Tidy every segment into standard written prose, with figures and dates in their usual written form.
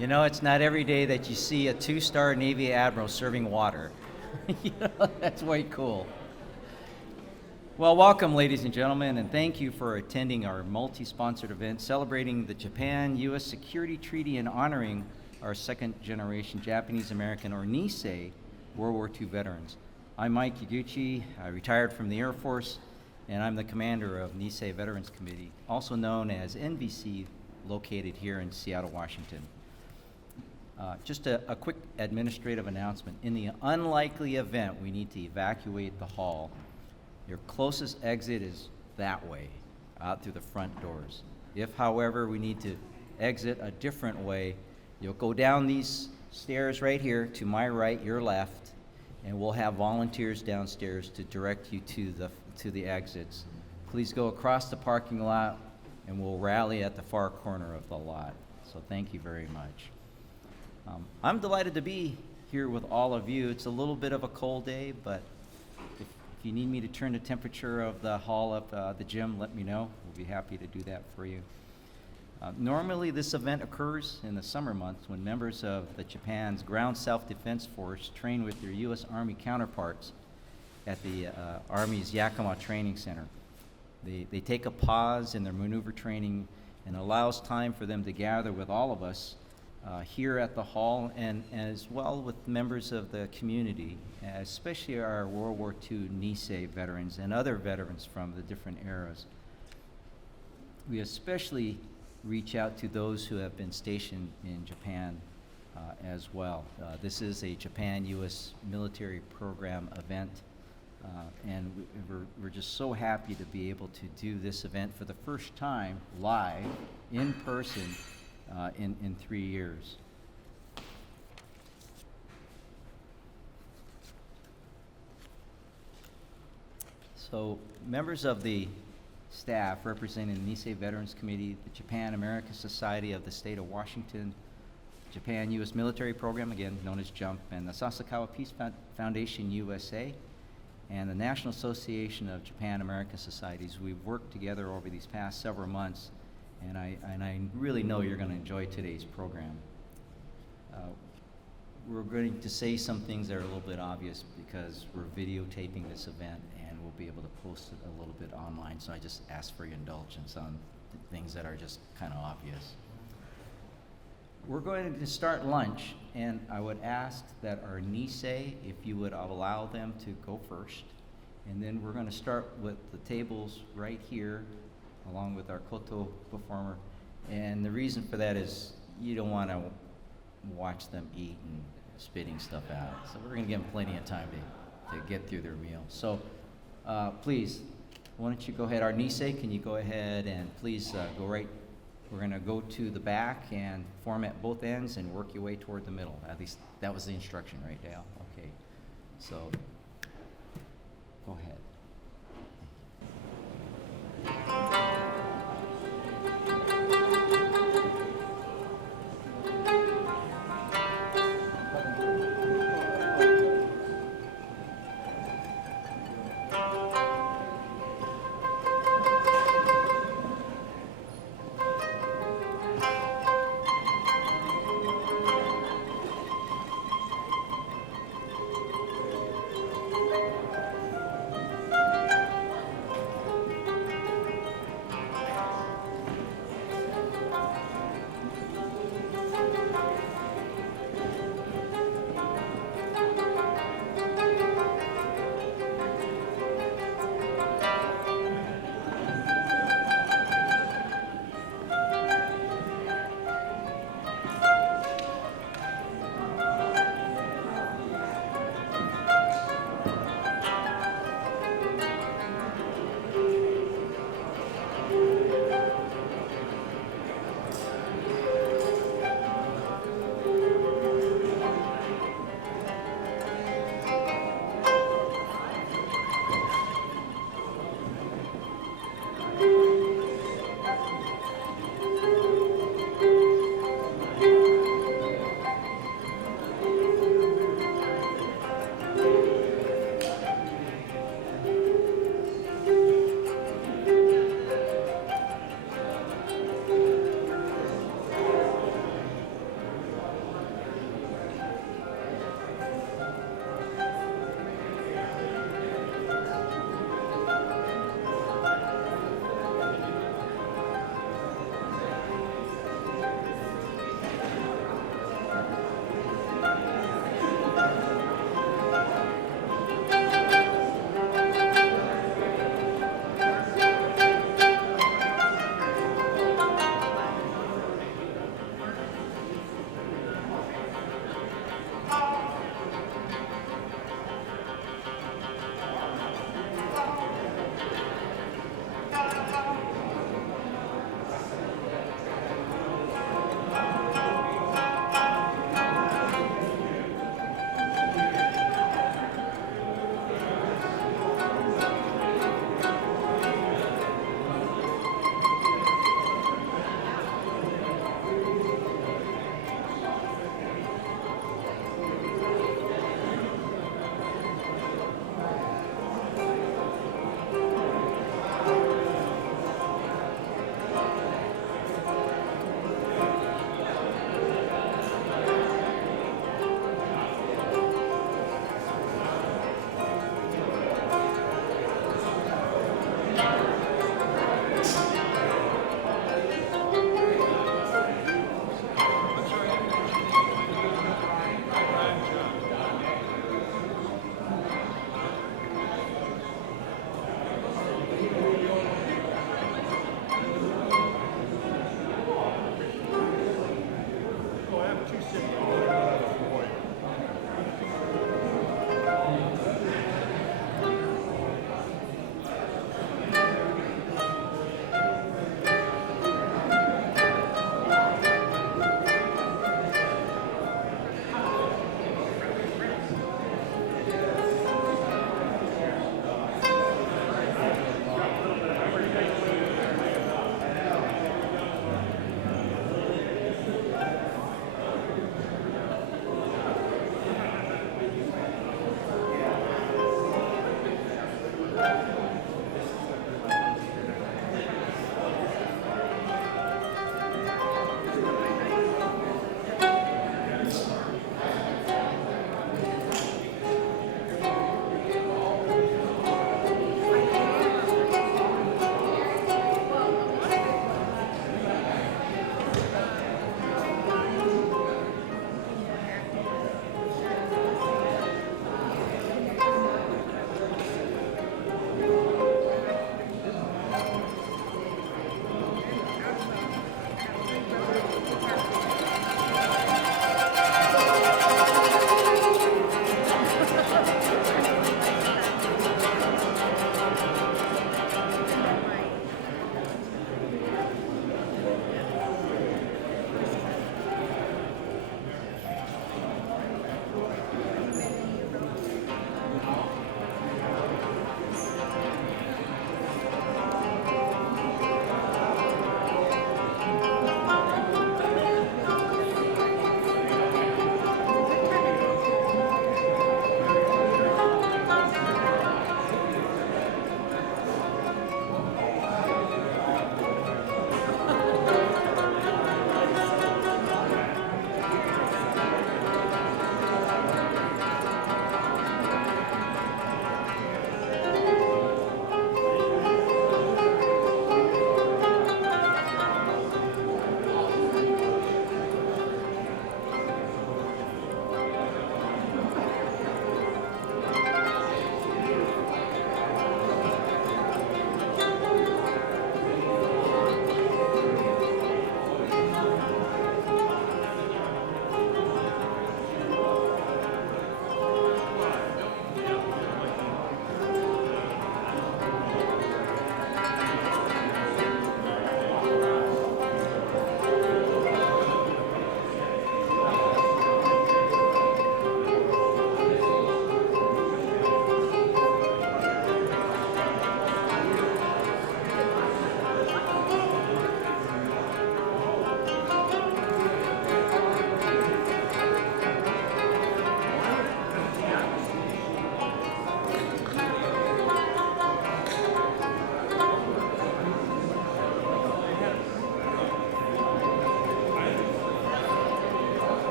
You know, it's not every day that you see a two-star Navy admiral serving water. You know, that's way cool. Well, welcome, ladies and gentlemen, and thank you for attending our multi-sponsored event celebrating the Japan-U.S. Security Treaty and honoring our second-generation Japanese-American, or Nisei, World War II veterans. I'm Mike Yaguchi. I retired from the Air Force, and I'm the commander of Nisei Veterans Committee, also known as NVC, located here in Seattle, Washington. Just a quick administrative announcement. In the unlikely event we need to evacuate the hall, your closest exit is that way, out through the front doors. If, however, we need to exit a different way, you'll go down these stairs right here to my right, your left, and we'll have volunteers downstairs to direct you to the exits. Please go across the parking lot, and we'll rally at the far corner of the lot. So thank you very much. I'm delighted to be here with all of you. It's a little bit of a cold day, but if you need me to turn the temperature of the hall up the gym, let me know. We'll be happy to do that for you. Normally this event occurs in the summer months when members of Japan's Ground Self-Defense Force train with their U.S. Army counterparts at the Army's Yakima Training Center. They take a pause in their maneuver training and allows time for them to gather with all of us here at the hall, and as well with members of the community, especially our World War II Nisei veterans and other veterans from the different eras. We especially reach out to those who have been stationed in Japan as well. This is a Japan-U.S. military program event, and we're just so happy to be able to do this event for the first time live, in person, in 3 years. So members of the staff representing the Nisei Veterans Committee, the Japan-American Society of the State of Washington, Japan-U.S. Military Program, again known as JUMP, and the Sasakawa Peace Foundation USA, and the National Association of Japan-American Societies. We've worked together over these past several months, and I really know you're going to enjoy today's program. We're going to say some things that are a little bit obvious because we're videotaping this event and we'll be able to post it a little bit online, so I just ask for your indulgence on the things that are just kind of obvious. We're going to start lunch, and I would ask that our Nisei, if you would allow them to go first, and then we're going to start with the tables right here along with our Koto performer, and the reason for that is you don't want to watch them eat and spitting stuff out. So we're going to give them plenty of time to get through their meal. So please, why don't you go ahead. Our Nisei, can you go ahead and please go right. We're going to go to the back and form at both ends and work your way toward the middle. At least that was the instruction, right, Dale? Okay. So go ahead.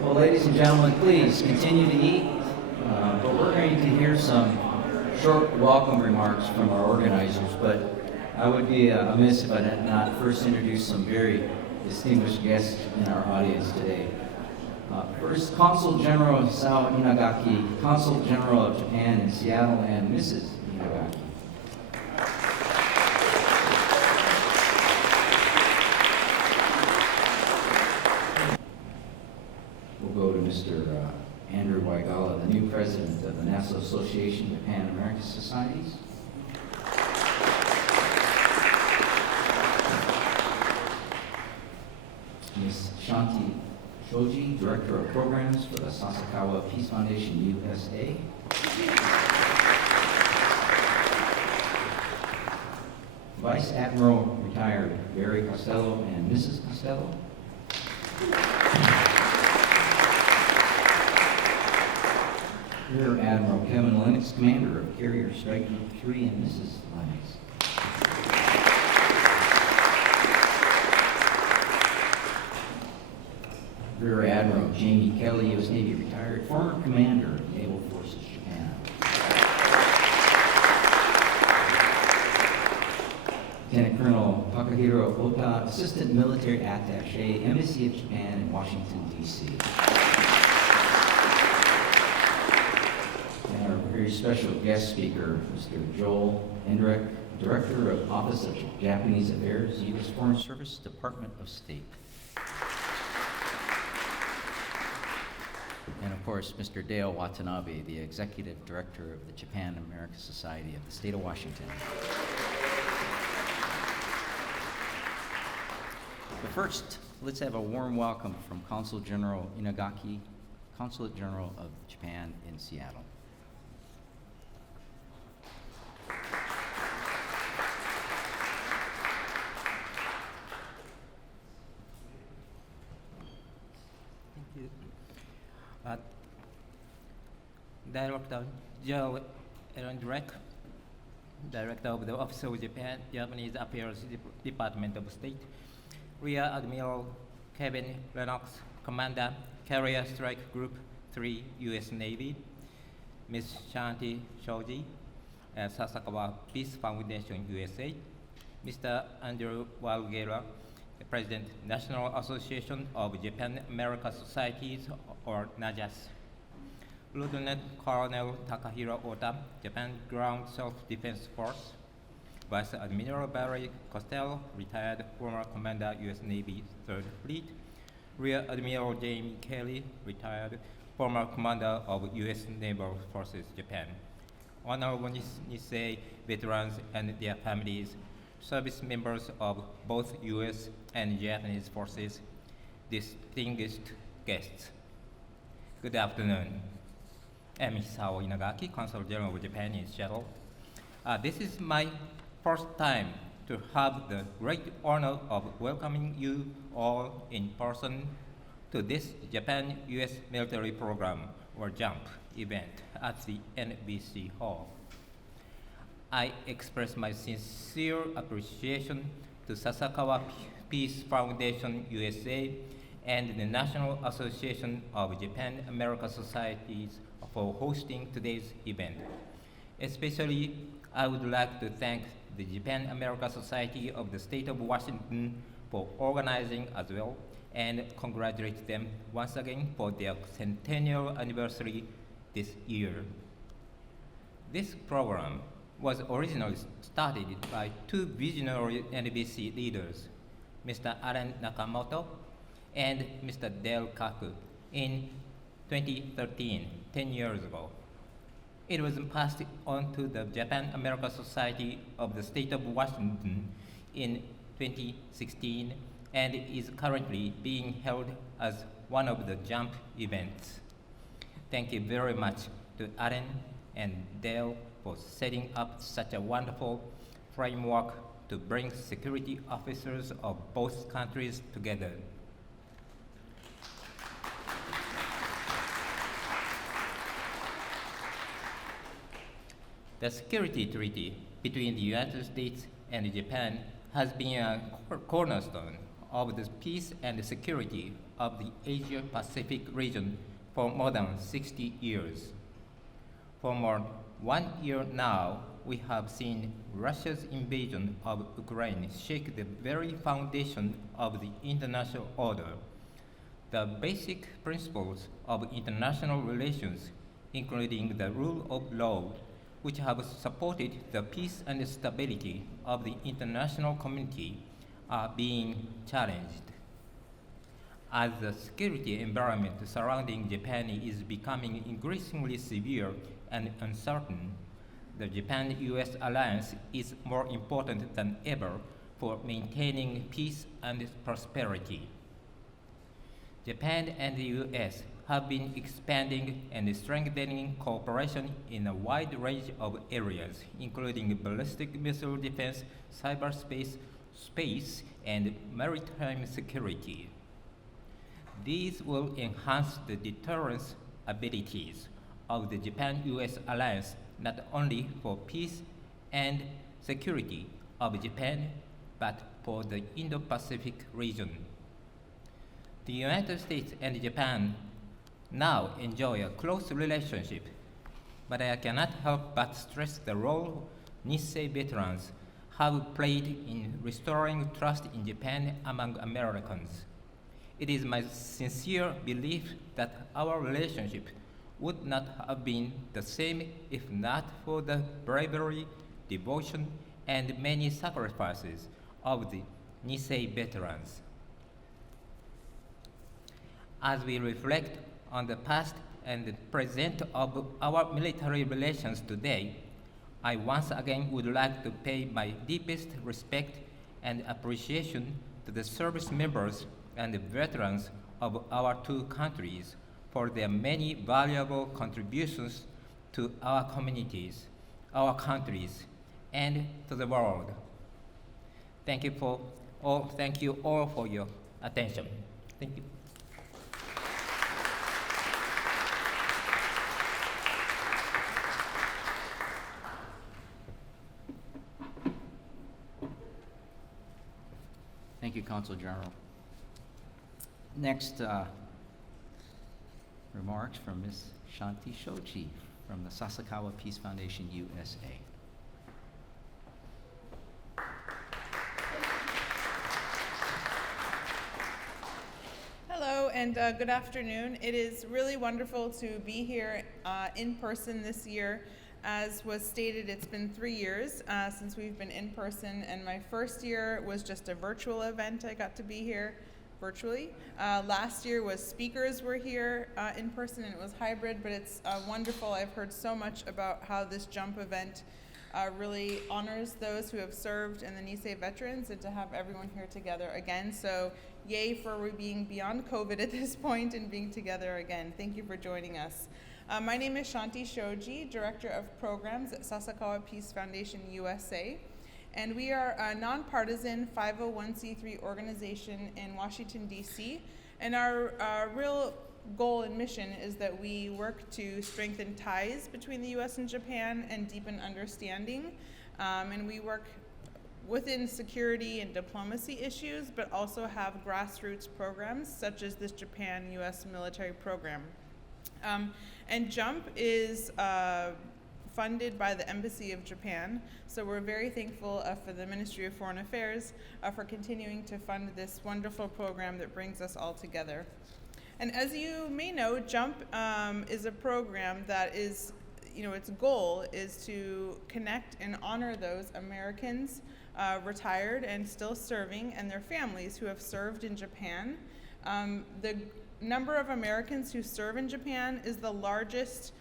Well, ladies and gentlemen, please continue to eat, but we're going to hear some short welcome remarks from our organizers, but I would be amiss if I did not first introduce some very distinguished guests in our audience today. First, Consul-General Sao Inagaki, Consul-General of Japan in Seattle, and Mrs. Inagaki. We'll go to Mr. Andrew Waigala, the new president of the National Association of Japan-American Societies. Ms. Shanti Shoji, Director of Programs for the Sasakawa Peace Foundation, USA. Vice Admiral retired Barry Costello and Mrs. Costello. Rear Admiral Kevin Lennox, commander of Carrier Strike Group 3, and Mrs. Lennox. Rear Admiral Jamie Kelly, U.S. Navy retired, former commander of Naval Forces Japan. Lieutenant Colonel Takahiro Ota, Assistant Military Attaché, Embassy of Japan in Washington, D.C. And our very special guest speaker, Mr. Joel Ehrendreich, Director of Office of Japanese Affairs, U.S. Foreign Service, Department of State. And of course, Mr. Dale Watanabe, the Executive Director of the Japan-American Society of the State of Washington. But first, let's have a warm welcome from Consul General Inagaki, Consulate-General of Japan in Seattle. Director General Ehrendreich, Director of the Office of Japanese Affairs Department of State, Rear Admiral Kevin Lennox, Commander, Carrier Strike Group 3, U.S. Navy, Ms. Shanti Shoji, Sasakawa Peace Foundation, USA, Mr. Andrew Walgera, President, National Association of Japan-American Societies, or NAJAS, Lieutenant Colonel Takahiro Ota, Japan Ground Self-Defense Force, Vice Admiral Barry Costello, retired former Commander, U.S. Navy 3rd Fleet, Rear Admiral Jamie Kelly, retired former Commander of U.S. Naval Forces, Japan, Honorable Nisei veterans and their families, service members of both U.S. and Japanese forces, distinguished guests. Good afternoon. I'm Isao Inagaki, Consul General of Japan in Seattle. This is my first time to have the great honor of welcoming you all in person to this Japan-US military program, or JUMP, event at the NVC Hall. I express my sincere appreciation to Sasakawa Peace Foundation USA and the National Association of Japan-American Societies for hosting today's event. Especially, I would like to thank the Japan-American Society of the State of Washington for organizing as well, and congratulate them once again for their centennial anniversary this year. This program was originally started by two visionary NVC leaders, Mr. Allen Nakamoto and Mr. Dale Kaku, in 2013, 10 years ago. It was passed on to the Japan-American Society of the State of Washington in 2016 and is currently being held as one of the JUMP events. Thank you very much to Allen and Dale for setting up such a wonderful framework to bring security officers of both countries together. The security treaty between the United States and Japan has been a cornerstone of the peace and security of the Asia-Pacific region for more than 60 years. For more than 1 year now, we have seen Russia's invasion of Ukraine shake the very foundation of the international order. The basic principles of international relations, including the rule of law, which have supported the peace and stability of the international community, are being challenged. As the security environment surrounding Japan is becoming increasingly severe and uncertain, the Japan-US alliance is more important than ever for maintaining peace and prosperity. Japan and the US have been expanding and strengthening cooperation in a wide range of areas, including ballistic missile defense, cyberspace, space, and maritime security. These will enhance the deterrence abilities of the Japan-US alliance not only for peace and security of Japan, but for the Indo-Pacific region. The United States and Japan now enjoy a close relationship, but I cannot help but stress the role Nisei veterans have played in restoring trust in Japan among Americans. It is my sincere belief that our relationship would not have been the same if not for the bravery, devotion, and many sacrifices of the Nisei veterans. As we reflect on the past and the present of our military relations today, I once again would like to pay my deepest respect and appreciation to the service members and the veterans of our two countries for their many valuable contributions to our communities, our countries, and to the world. Thank you all for your attention. Thank you. Thank you, Consul General. Next, remarks from Ms. Shanti Shoji from the Sasakawa Peace Foundation, USA. Hello and good afternoon. It is really wonderful to be here in person this year. As was stated, it's been 3 years since we've been in person, and my first year was just a virtual event. I got to be here virtually. Last year was speakers were here in person, and it was hybrid, but it's wonderful. I've heard so much about how this JUMP event really honors those who have served in the Nisei veterans, and to have everyone here together again. So yay for being beyond COVID at this point and being together again. Thank you for joining us. My name is Shanti Shoji, Director of Programs at Sasakawa Peace Foundation USA, and we are a nonpartisan 501c3 organization in Washington, D.C., and our real goal and mission is that we work to strengthen ties between the U.S. and Japan and deepen understanding, and we work within security and diplomacy issues, but also have grassroots programs such as this Japan-U.S. military program. And JUMP is funded by the Embassy of Japan, so we're very thankful for the Ministry of Foreign Affairs for continuing to fund this wonderful program that brings us all together. And as you may know, JUMP is a program that is, its goal is to connect and honor those Americans retired and still serving and their families who have served in Japan. The number of Americans who serve in Japan is the largest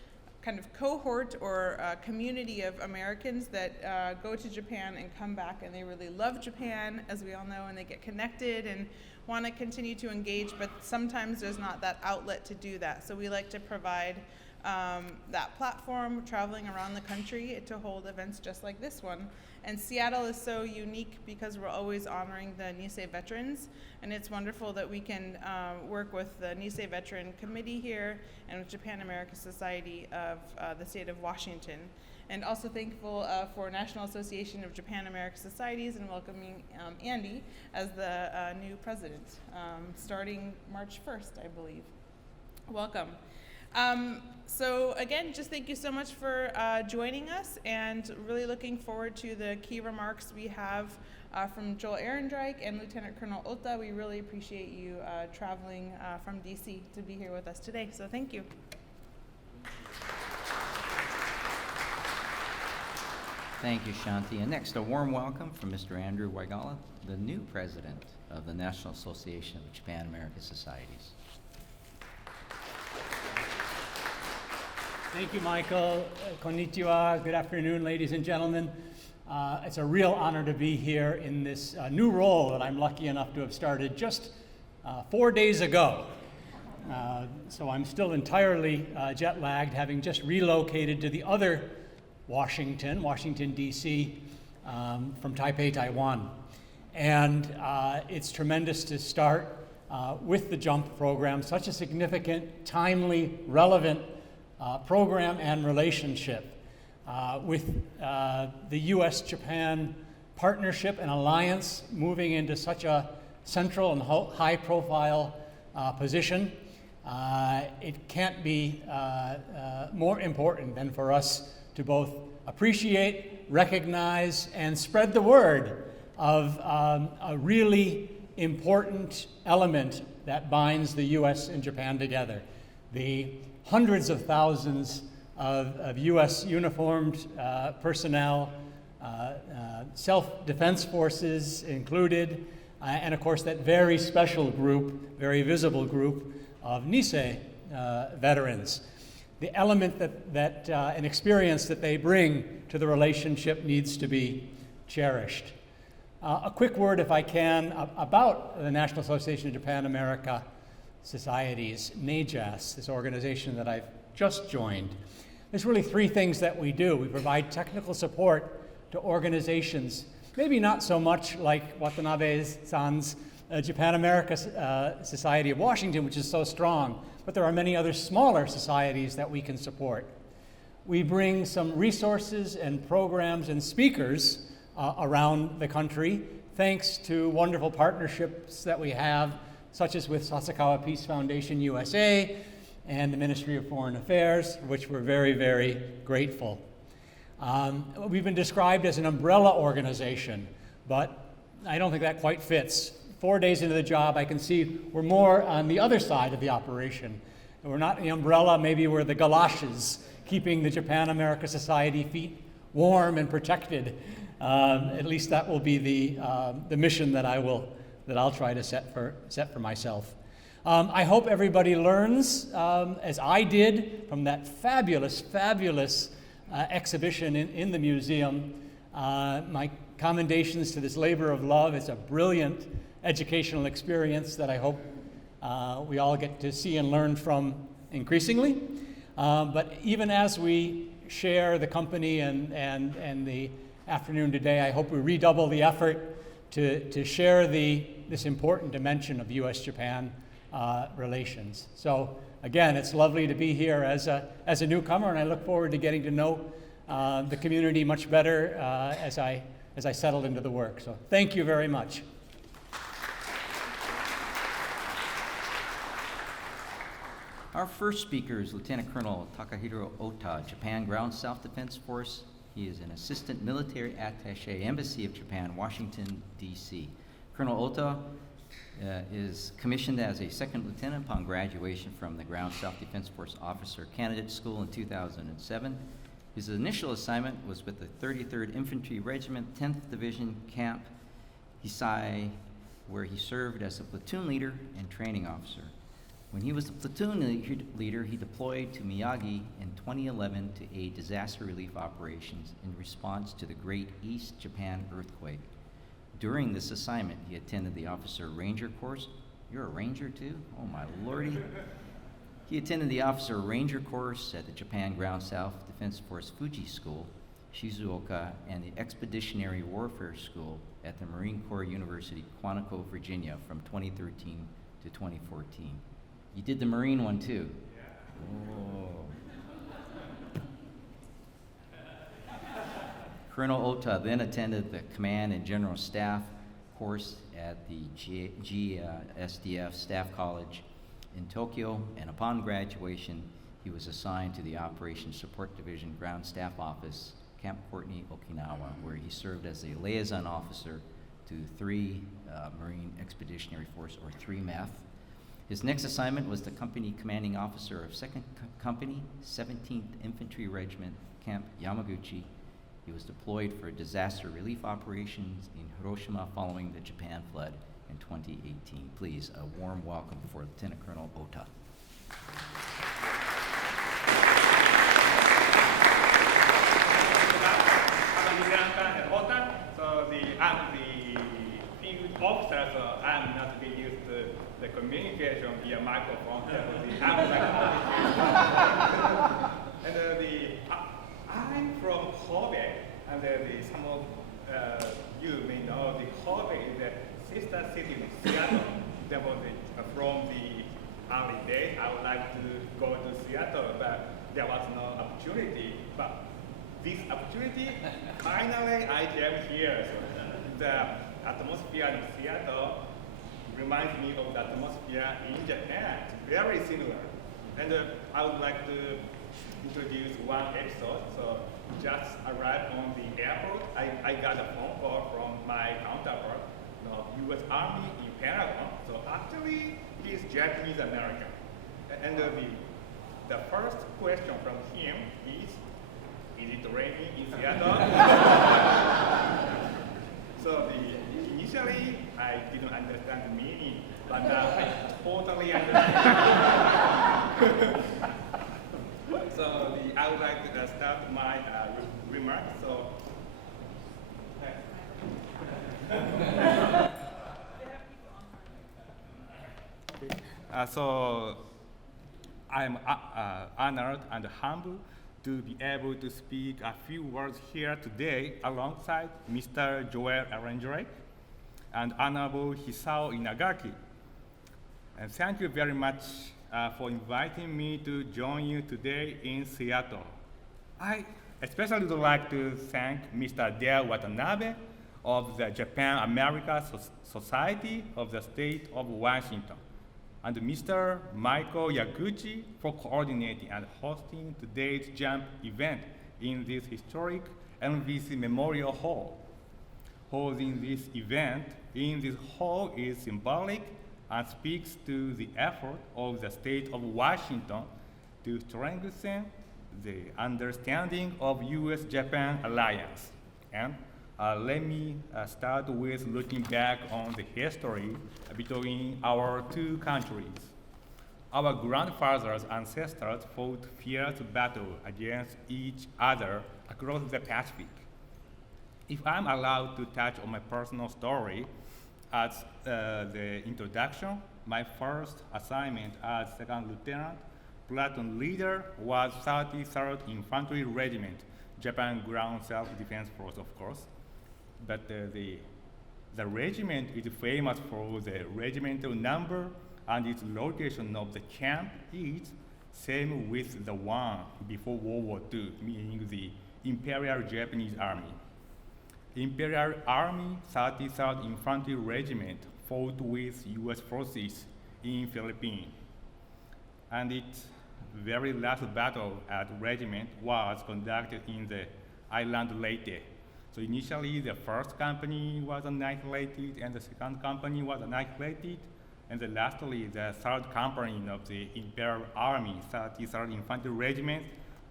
kind of cohort or community of Americans that go to Japan and come back, and they really love Japan, as we all know, and they get connected and want to continue to engage, but sometimes there's not that outlet to do that. So we like to provide that platform, traveling around the country to hold events just like this one. And Seattle is so unique because we're always honoring the Nisei veterans, and it's wonderful that we can work with the Nisei Veteran Committee here and with Japan-America Society of the state of Washington. And also thankful for National Association of Japan-America Societies and welcoming Andy as the new president, starting March 1st, I believe. Welcome. So again, just thank you so much for joining us, and really looking forward to the key remarks we have from Joel Ehrendreich and Lieutenant Colonel Ota. We really appreciate you traveling from DC to be here with us today, so thank you. Thank you, Shanti. And next, a warm welcome from Mr. Andrew Waigala, the new president of the National Association of Japan-American Societies. Thank you, Michael. Konnichiwa. Good afternoon, ladies and gentlemen. It's a real honor to be here in this new role that I'm lucky enough to have started just 4 days ago. So I'm still entirely jet lagged, having just relocated to the other Washington, D.C., from Taipei, Taiwan. And it's tremendous to start with the JUMP program, such a significant, timely, relevant program and relationship with the U.S.-Japan partnership and alliance moving into such a central and high-profile position. It can't be more important than for us to both appreciate, recognize, and spread the word of a really important element that binds the U.S. and Japan together. The hundreds of thousands of U.S. uniformed personnel, self-defense forces included, and of course that very special group, very visible group of Nisei veterans. The element that an experience that they bring to the relationship needs to be cherished. A quick word, if I can, about the National Association of Japan-America Societies, NAJAS, this organization that I've just joined. There's really three things that we do. We provide technical support to organizations, maybe not so much like Watanabe-san's Japan-America Society of Washington, which is so strong, but there are many other smaller societies that we can support. We bring some resources and programs and speakers around the country, thanks to wonderful partnerships that we have, such as with Sasakawa Peace Foundation USA and the Ministry of Foreign Affairs, for which we're very, very grateful. We've been described as an umbrella organization, but I don't think that quite fits. 4 days into the job, I can see we're more on the other side of the operation. We're not the umbrella, maybe we're the galoshes, keeping the Japan-America Society feet warm and protected. At least that will be the mission that I'll try to set for myself. I hope everybody learns, as I did, from that fabulous exhibition in the museum. My commendations to this labor of love. It's a brilliant educational experience that I hope we all get to see and learn from increasingly. But even as we share the company and the afternoon today, I hope we redouble the effort to share this important dimension of U.S.-Japan relations. So again, it's lovely to be here as a newcomer, and I look forward to getting to know the community much better as I settle into the work. So thank you very much. Our first speaker is Lieutenant Colonel Takahiro Ota, Japan Ground Self-Defense Force. He is an Assistant Military Attaché, Embassy of Japan, Washington, D.C. Colonel Ota is commissioned as a second lieutenant upon graduation from the Ground Self-Defense Force Officer Candidate School in 2007. His initial assignment was with the 33rd Infantry Regiment, 10th Division, Camp Nisei, where he served as a platoon leader and training officer. When he was the platoon leader, he deployed to Miyagi in 2011 to aid disaster relief operations in response to the Great East Japan earthquake. During this assignment, he attended the Officer Ranger course. You're a Ranger too? Oh my lordy. He attended the Officer Ranger course at the Japan Ground Self-Defense Force Fuji School, Shizuoka, and the Expeditionary Warfare School at the Marine Corps University, Quantico, Virginia, from 2013 to 2014. You did the Marine one too? Yeah. Oh. Colonel Ota then attended the Command and General Staff course at the SDF Staff College in Tokyo, and upon graduation, he was assigned to the Operations Support Division Ground Staff Office, Camp Courtney, Okinawa, where he served as a liaison officer to 3 Marine Expeditionary Force, or 3MEF. His next assignment was the Company Commanding Officer of 2nd Company, 17th Infantry Regiment, Camp Yamaguchi. He was deployed for disaster relief operations in Hiroshima following the Japan flood in 2018. Please, a warm welcome for Lieutenant Colonel Ota. So I'm the field officer, so I'm not be used to the communication via microphone. And I'm from Kobe, and some of you may know the Kobe is the sister city of Seattle. Therefore, from the early days, I would like to go to Seattle, but there was no opportunity. But this opportunity, finally, I came here. So the atmosphere in Seattle reminds me of the atmosphere in Japan. It's very similar. And I would like to introduce one episode. So just arrived on the airport, I got a phone call from my counterpart, U.S. Army in Pentagon. So actually, he's Japanese American. And the first question from him is it raining in Seattle? So initially, I didn't understand the meaning, but now I totally understand. So I would like to start my remarks. So I'm honored and humbled to be able to speak a few words here today alongside Mr. Joel Ehrendreich and Honorable Hisao Inagaki. And thank you very much for inviting me to join you today in Seattle. I especially would like to thank Mr. Dale Watanabe of the Japan-America Society of the State of Washington, and Mr. Michael Yaguchi for coordinating and hosting today's JUMP event in this historic NVC Memorial Hall. Holding this event in this hall is symbolic and speaks to the effort of the state of Washington to strengthen the understanding of U.S.-Japan alliance. And let me start with looking back on the history between our two countries. Our grandfathers' ancestors fought fierce battle against each other across the Pacific. If I'm allowed to touch on my personal story, as the introduction, my first assignment as second lieutenant, platoon leader was 33rd Infantry Regiment, Japan Ground Self-Defense Force, of course. But the regiment is famous for the regimental number, and its location of the camp is same with the one before World War II, meaning the Imperial Japanese Army. Imperial Army 33rd Infantry Regiment fought with U.S. forces in Philippines. And its very last battle at regiment was conducted in the island Leyte. So initially, the first company was annihilated, and the second company was annihilated, and then lastly, the third company of the Imperial Army 33rd Infantry Regiment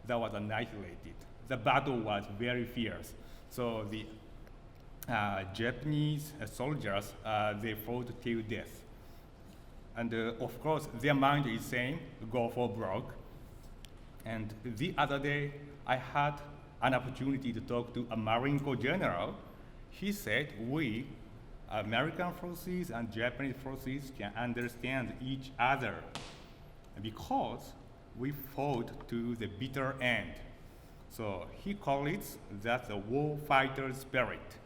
that was annihilated. The battle was very fierce. So the Japanese soldiers, they fought till death. And of course, their mind is saying, go for broke. And the other day, I had an opportunity to talk to a Marine Corps general. He said, we, American forces and Japanese forces, can understand each other because we fought to the bitter end. So he called it that the war fighter spirit.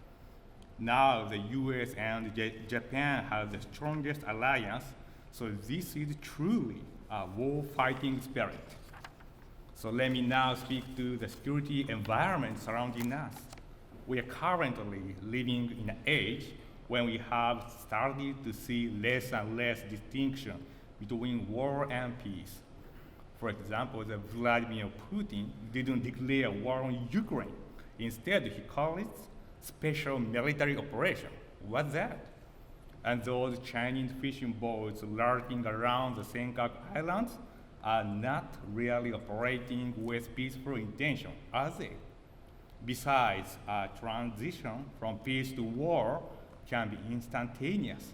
Now the US and Japan have the strongest alliance, so this is truly a war fighting spirit. So let me now speak to the security environment surrounding us. We are currently living in an age when we have started to see less and less distinction between war and peace. For example, Vladimir Putin didn't declare war on Ukraine. Instead, he called it special military operation. What's that? And those Chinese fishing boats lurking around the Senkaku Islands are not really operating with peaceful intention, are they? Besides, a transition from peace to war can be instantaneous.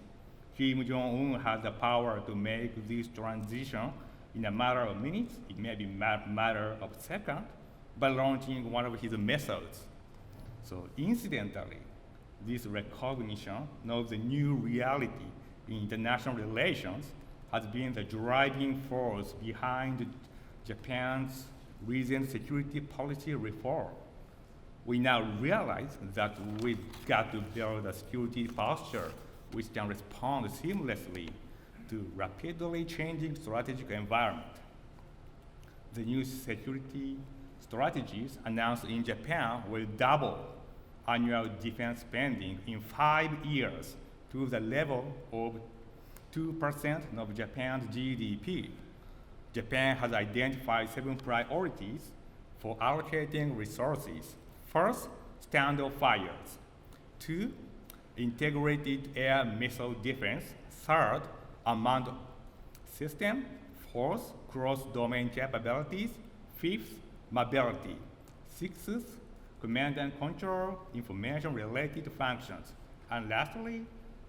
Kim Jong-un has the power to make this transition in a matter of minutes, it may be a matter of seconds, by launching one of his methods. So incidentally, this recognition of the new reality in international relations has been the driving force behind Japan's recent security policy reform. We now realize that we've got to build a security posture which can respond seamlessly to rapidly changing strategic environment. The new security strategies announced in Japan will double annual defense spending in 5 years to the level of 2% of Japan's GDP. Japan has identified 7 priorities for allocating resources. First, standoff fires. 2, integrated air missile defense. Third, unmanned system. Fourth, cross-domain capabilities. Fifth, mobility. Sixth, command and control information-related functions. And lastly,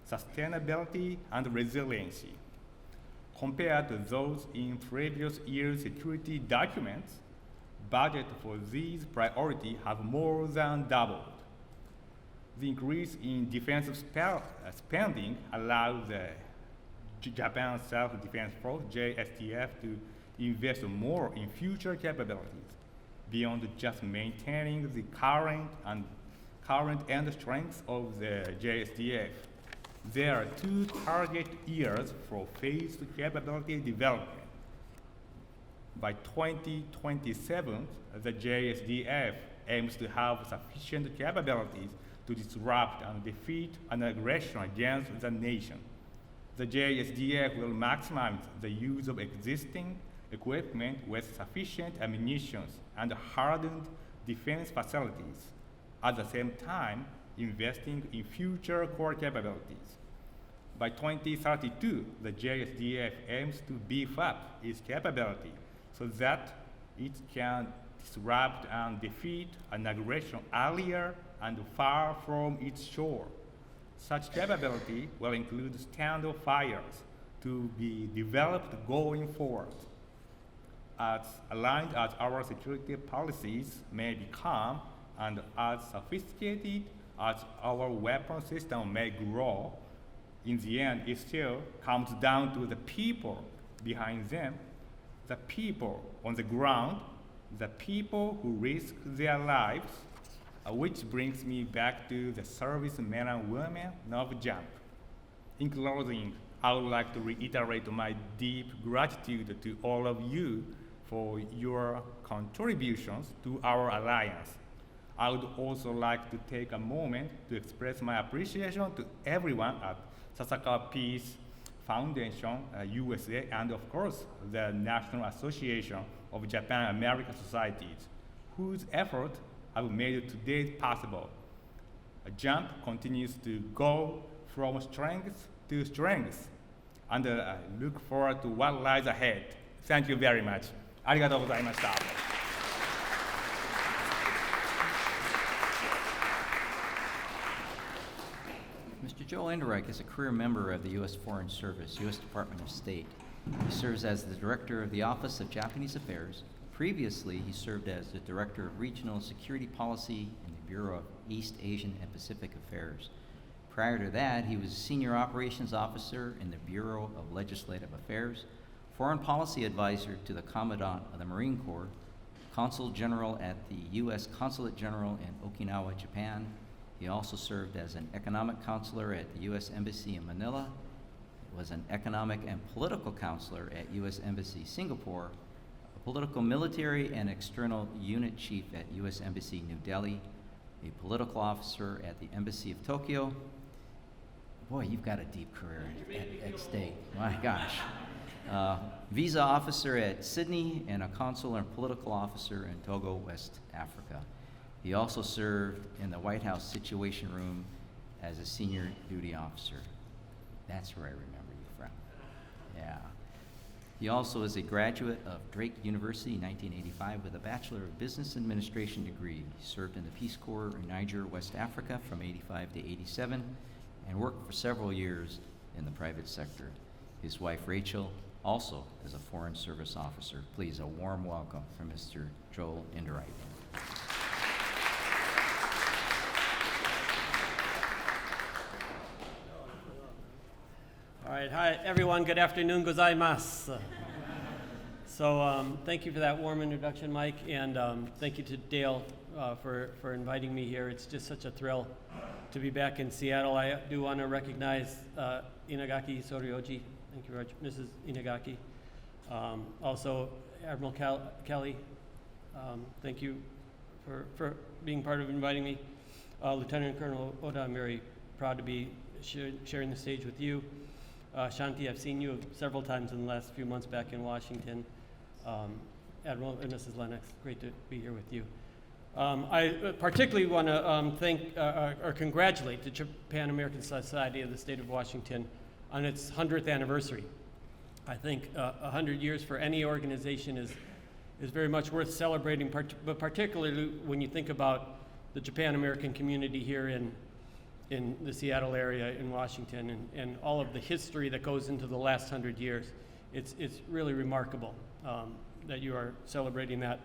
sustainability and resiliency. Compared to those in previous year's security documents, budget for these priorities have more than doubled. The increase in defense spending allows the Japan Self-Defense Force, JSDF, to invest more in future capabilities beyond just maintaining the current end strengths of the JSDF. There are 2 target years for phased capability development. By 2027, the JSDF aims to have sufficient capabilities to disrupt and defeat an aggression against the nation. The JSDF will maximize the use of existing equipment with sufficient ammunition and hardened defense facilities, at the same time investing in future core capabilities. By 2032, the JSDF aims to beef up its capability so that it can disrupt and defeat an aggression earlier and far from its shore. Such capability will include standoff fires to be developed going forward. As aligned as our security policies may become and as sophisticated as our weapon system may grow, in the end, it still comes down to the people behind them, the people on the ground, the people who risk their lives, which brings me back to the servicemen and women of JAMP. In closing, I would like to reiterate my deep gratitude to all of you for your contributions to our alliance. I would also like to take a moment to express my appreciation to everyone at Sasakawa Peace Foundation, USA, and of course, the National Association of Japan-American Societies, whose efforts have made today possible. JAMP continues to go from strength to strength, and I look forward to what lies ahead. Thank you very much. ありがとうございました。Mr. Joe Ehrendreich is a career member of the U.S. Foreign Service, U.S. Department of State. He serves as the Director of the Office of Japanese Affairs. Previously, he served as the Director of Regional Security Policy in the Bureau of East Asian and Pacific Affairs. Prior to that, he was Senior Operations Officer in the Bureau of Legislative Affairs, Foreign Policy Advisor to the Commandant of the Marine Corps, Consul General at the U.S. Consulate-General in Okinawa, Japan. He also served as an economic counselor at the U.S. Embassy in Manila, was an economic and political counselor at U.S. Embassy Singapore, a political military and external unit chief at U.S. Embassy New Delhi, a political officer at the Embassy of Tokyo. Boy, you've got a deep career at state. My gosh. Visa officer at Sydney and a consul and political officer in Togo, West Africa. He also served in the White House Situation Room as a senior duty officer. That's where I remember you from. Yeah. He also is a graduate of Drake University in 1985 with a Bachelor of Business Administration degree. He served in the Peace Corps in Niger, West Africa from 85 to 87 and worked for several years in the private sector. His wife, Rachel, also is a Foreign Service officer. Please, a warm welcome from Mr. Joel Ehrendreich. All right, hi everyone, good afternoon, gozaimasu. So thank you for that warm introduction, Mike, and thank you to Dale for inviting me here. It's just such a thrill to be back in Seattle. I do want to recognize Inagaki Soryoji. Thank you very much, Mrs. Inagaki. Also, Admiral Kelly, thank you for being part of inviting me. Lieutenant Colonel Oda, I'm very proud to be sharing the stage with you. Shanti, I've seen you several times in the last few months back in Washington. Admiral and Mrs. Lennox, great to be here with you. I particularly want to thank or congratulate the Japan American Society of the State of Washington on its 100th anniversary. I think 100 years for any organization is very much worth celebrating, but particularly when you think about the Japan American community here in the Seattle area in Washington and all of the history that goes into the last 100 years. It's really remarkable that you are celebrating that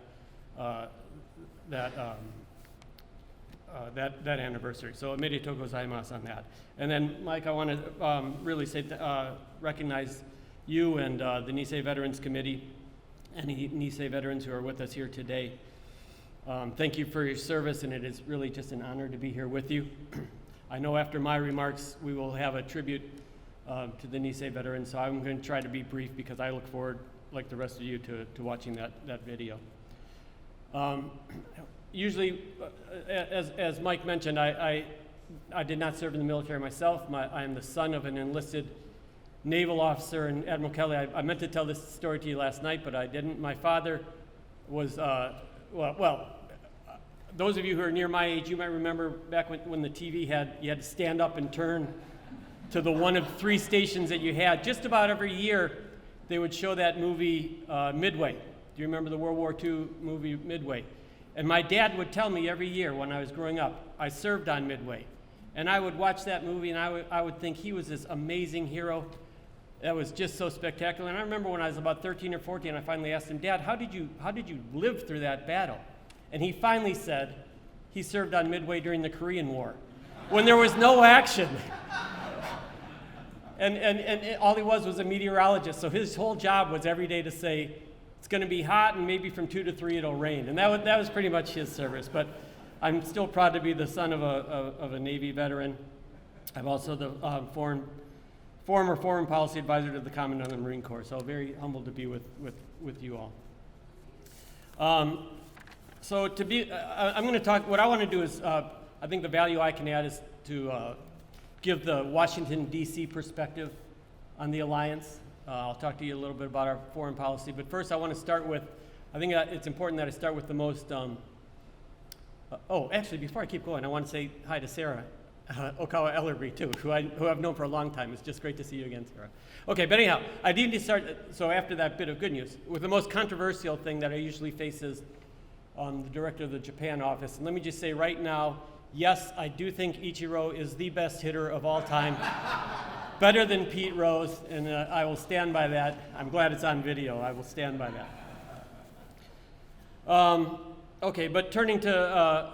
anniversary. So omedetou gozaimasu on that. And then, Mike, I want to really say recognize you and the Nisei Veterans Committee, any Nisei veterans who are with us here today. Thank you for your service, and it is really just an honor to be here with you. I know after my remarks, we will have a tribute to the Nisei veterans, so I'm going to try to be brief because I look forward, like the rest of you, to watching that video. Usually, as Mike mentioned, I did not serve in the military myself. I am the son of an enlisted naval officer, and Admiral Kelly, I meant to tell this story to you last night, but I didn't. My father was, those of you who are near my age, you might remember back when the TV you had to stand up and turn to the one of 3 stations that you had. Just about every year, they would show that movie Midway. Do you remember the World War II movie Midway? And my dad would tell me every year when I was growing up, I served on Midway. And I would watch that movie and I would think he was this amazing hero that was just so spectacular. And I remember when I was about 13 or 14, I finally asked him, Dad, how did you live through that battle? And he finally said he served on Midway during the Korean War when there was no action. And all he was a meteorologist. So his whole job was every day to say, it's going to be hot and maybe from 2 to 3 it'll rain. And that was pretty much his service. But I'm still proud to be the son of a Navy veteran. I'm also the former foreign policy advisor to the Commandant of the Marine Corps. So very humbled to be with you all. So I'm going to talk, what I want to do is, I think the value I can add is to give the Washington, D.C. perspective on the alliance. I'll talk to you a little bit about our foreign policy, but first I want to start with, I think it's important that I start with the most, actually before I keep going, I want to say hi to Sarah Okawa Ellerby too, who I've known for a long time. It's just great to see you again, Sarah. Okay, but anyhow, I need to start, so after that bit of good news, with the most controversial thing that I usually face is the director of the Japan office. And let me just say right now, yes, I do think Ichiro is the best hitter of all time. Better than Pete Rose, and I will stand by that. I'm glad it's on video. I will stand by that. Okay, but turning to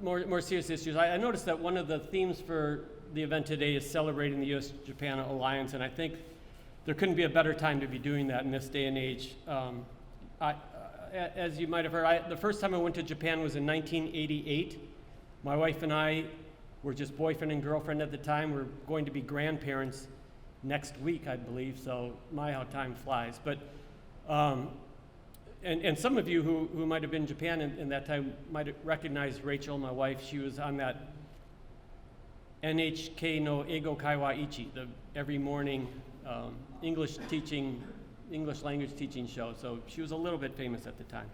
more serious issues, I noticed that one of the themes for the event today is celebrating the U.S.-Japan alliance, and I think there couldn't be a better time to be doing that in this day and age. As you might have heard, the first time I went to Japan was in 1988. My wife and I were just boyfriend and girlfriend at the time. We're going to be grandparents next week, I believe, so my, how time flies. But, and some of you who might have been in Japan in that time might have recognized Rachel, my wife. She was on that NHK no Eigo Kaiwa Ichi, the every morning English language teaching show. So she was a little bit famous at the time.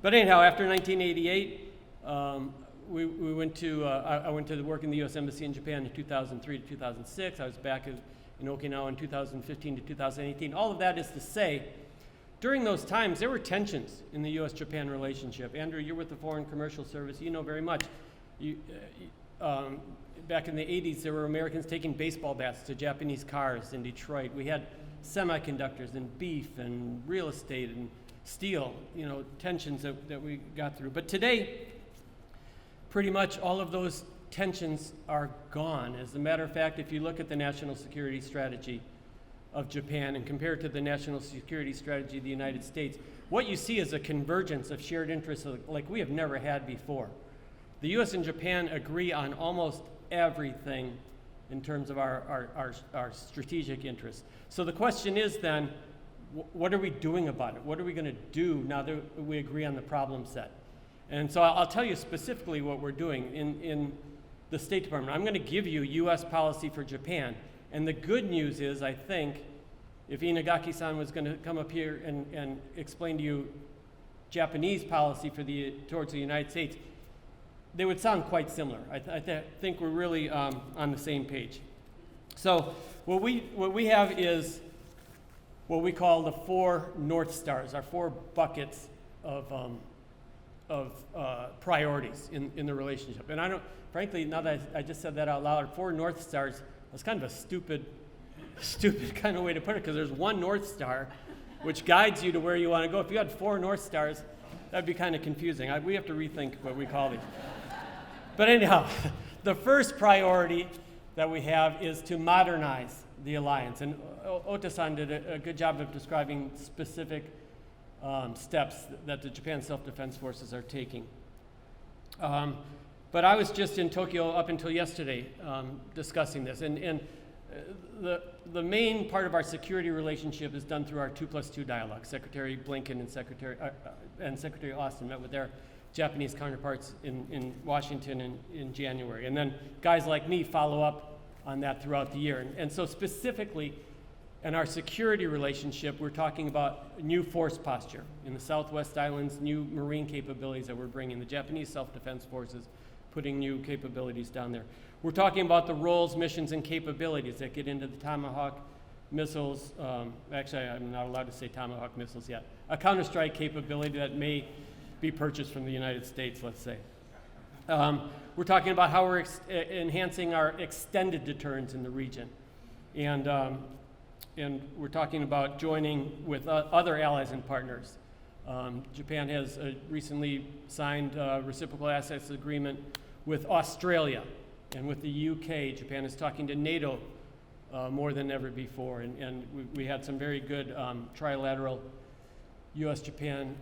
But anyhow, after 1988, we went to, I went to work in the U.S. Embassy in Japan in 2003 to 2006. I was back in Okinawa in 2015 to 2018. All of that is to say, during those times, there were tensions in the U.S.-Japan relationship. Andrew, you're with the Foreign Commercial Service. You know very much. Back in the 80s, there were Americans taking baseball bats to Japanese cars in Detroit. We had semiconductors and beef and real estate and steel, tensions that we got through. But today, pretty much all of those tensions are gone. As a matter of fact, if you look at the national security strategy, of Japan and compare it to the national security strategy of the United States, what you see is a convergence of shared interests like we have never had before. The U.S. and Japan agree on almost everything in terms of our strategic interests. So the question is then, what are we doing about it? What are we going to do now that we agree on the problem set? And so I'll tell you specifically what we're doing in the State Department. I'm going to give you U.S. policy for Japan. And the good news is, I think, if Inagaki-san was going to come up here and explain to you Japanese policy towards the United States, they would sound quite similar. I think we're really on the same page. So what we have is what we call the 4 North Stars, our 4 buckets of priorities in the relationship. And frankly, now that I just said that out loud, 4 North Stars, that's kind of a stupid kind of way to put it, because there's one North Star which guides you to where you want to go. If you had 4 North Stars, that'd be kind of confusing. We have to rethink what we call these. But anyhow, the first priority that we have is to modernize the alliance. And Ota-san did a good job of describing specific steps that the Japan Self-Defense Forces are taking. But I was just in Tokyo up until yesterday discussing this. And the main part of our security relationship is done through our 2+2 dialogue. Secretary Blinken and Secretary Austin met with their Japanese counterparts in Washington in January. And then guys like me follow up on that throughout the year. And so specifically in our security relationship, we're talking about new force posture in the Southwest Islands, new marine capabilities that we're bringing, the Japanese self-defense forces putting new capabilities down there. We're talking about the roles, missions, and capabilities that get into the Tomahawk missiles. Actually, I'm not allowed to say Tomahawk missiles yet. A counter-strike capability that may be purchased from the United States, let's say. We're talking about how we're enhancing our extended deterrence in the region. And we're talking about joining with other allies and partners. Japan has recently signed a reciprocal assets agreement with Australia and with the UK. Japan is talking to NATO more than ever before. And we had some very good trilateral U.S.-Japan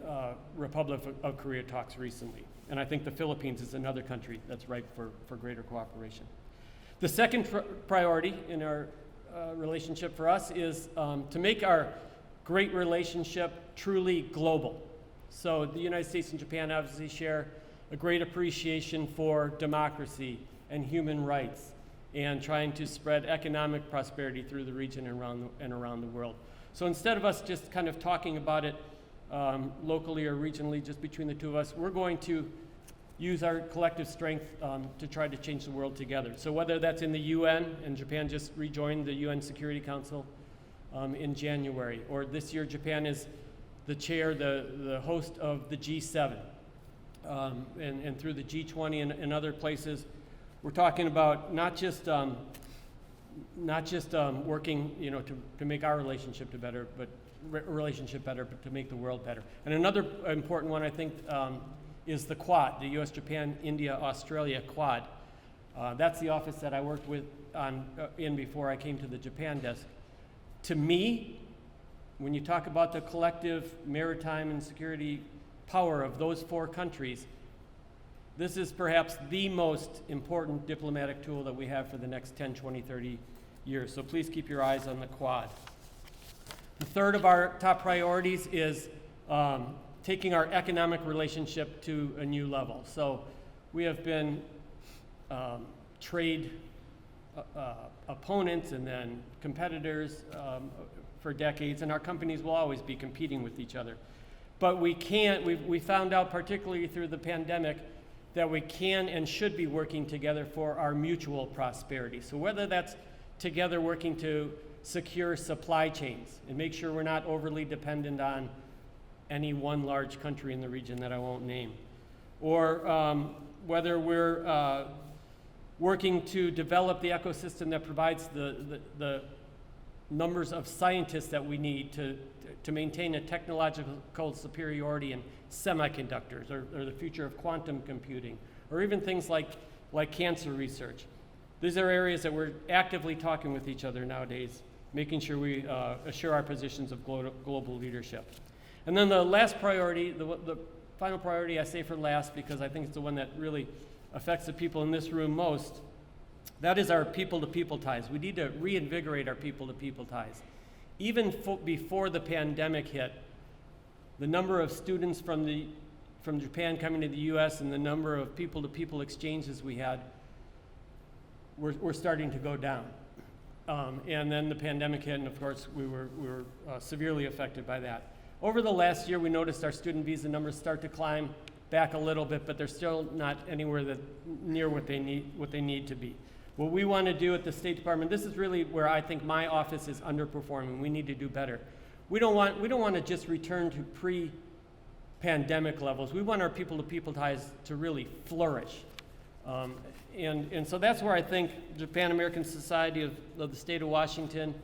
Republic of Korea talks recently. And I think the Philippines is another country that's ripe for greater cooperation. The second priority in our relationship for us is to make our great relationship truly global. So the United States and Japan obviously share a great appreciation for democracy and human rights and trying to spread economic prosperity through the region and around the world. So instead of us just kind of talking about it locally or regionally, just between the two of us, we're going to use our collective strength to try to change the world together. So whether that's in the UN, and Japan just rejoined the UN Security Council in January, or this year Japan is the chair, the host of the G7, and through the G20 and other places, we're talking about not just working, to make our relationship better, but to make the world better. And another important one, I think, is the Quad, the U.S., Japan, India, Australia Quad. That's the office that I worked in before I came to the Japan desk. To me, when you talk about the collective maritime and security power of those 4 countries, this is perhaps the most important diplomatic tool that we have for the next 10, 20, 30 years. So please keep your eyes on the Quad. The third of our top priorities is taking our economic relationship to a new level. So we have been trade opponents and then competitors for decades, and our companies will always be competing with each other. But we found out, particularly through the pandemic, that we can and should be working together for our mutual prosperity. So whether that's together working to secure supply chains and make sure we're not overly dependent on any one large country in the region that I won't name, or whether we're working to develop the ecosystem that provides the numbers of scientists that we need to maintain a technological superiority in semiconductors, or the future of quantum computing, or even things like cancer research. These are areas that we're actively talking with each other nowadays making sure we assure our positions of global leadership. And then the last priority, the final priority I say for last because I think it's the one that really affects the people in this room most, that is our people-to-people ties. We need to reinvigorate our people-to-people ties. Even before the pandemic hit, the number of students from Japan coming to the U.S. and the number of people-to-people exchanges we had were starting to go down. And then the pandemic hit, and of course, we were severely affected by that. Over the last year, we noticed our student visa numbers start to climb back a little bit, but they're still not anywhere near what they need to be. What we want to do at the State Department, this is really where I think my office is underperforming. We need to do better. We don't want to just return to pre-pandemic levels. We want our people-to-people ties to really flourish. And so that's where I think Japan-American Society of the State of Washington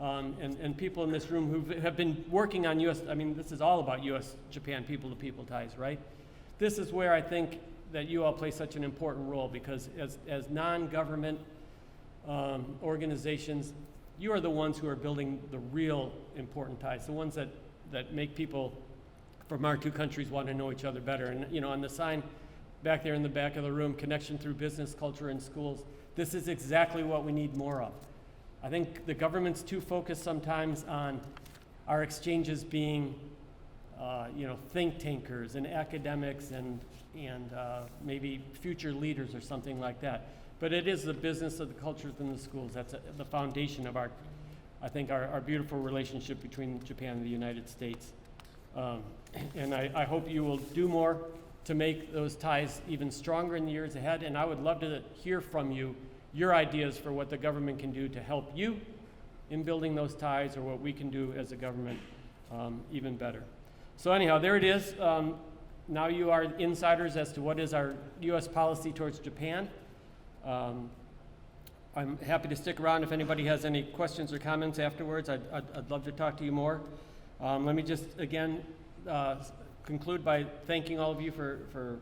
and people in this room who have been working on this is all about U.S.-Japan people-to-people ties, right? This is where I think that you all play such an important role because as non-government organizations, you are the ones who are building the real important ties, the ones that make people from our two countries want to know each other better. And on the sign back there in the back of the room, connection through business, culture, and schools, this is exactly what we need more of. I think the government's too focused sometimes on our exchanges being think tankers and academics and maybe future leaders or something like that. But it is the business of the culture within the schools. That's the foundation of our beautiful relationship between Japan and the United States. And I hope you will do more to make those ties even stronger in the years ahead. And I would love to hear from you your ideas for what the government can do to help you in building those ties or what we can do as a government even better. So anyhow, there it is. Now you are insiders as to what is our U.S. policy towards Japan. I'm happy to stick around if anybody has any questions or comments afterwards. I'd love to talk to you more. Let me just, again, conclude by thanking all of you for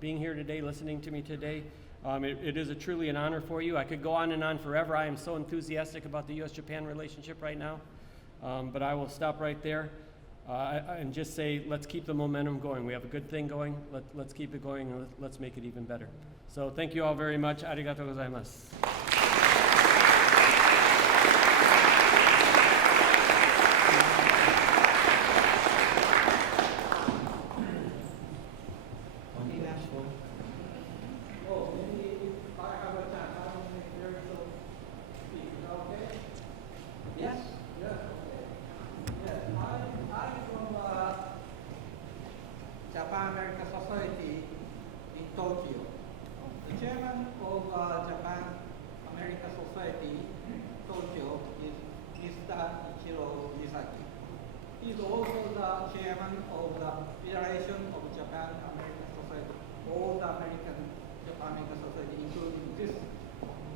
being here today, listening to me today. It is truly an honor for you. I could go on and on forever. I am so enthusiastic about the U.S.-Japan relationship right now, but I will stop right there. And just say, let's keep the momentum going. We have a good thing going. Let's keep it going, and let's make it even better. So thank you all very much. Arigatou gozaimasu. Japan-American Society in Tokyo. The chairman of Japan-American Society in Tokyo is Mr. Ichiro Misaki. He is also the chairman of the Federation of Japan-American Society, all the Japan-American Society, including this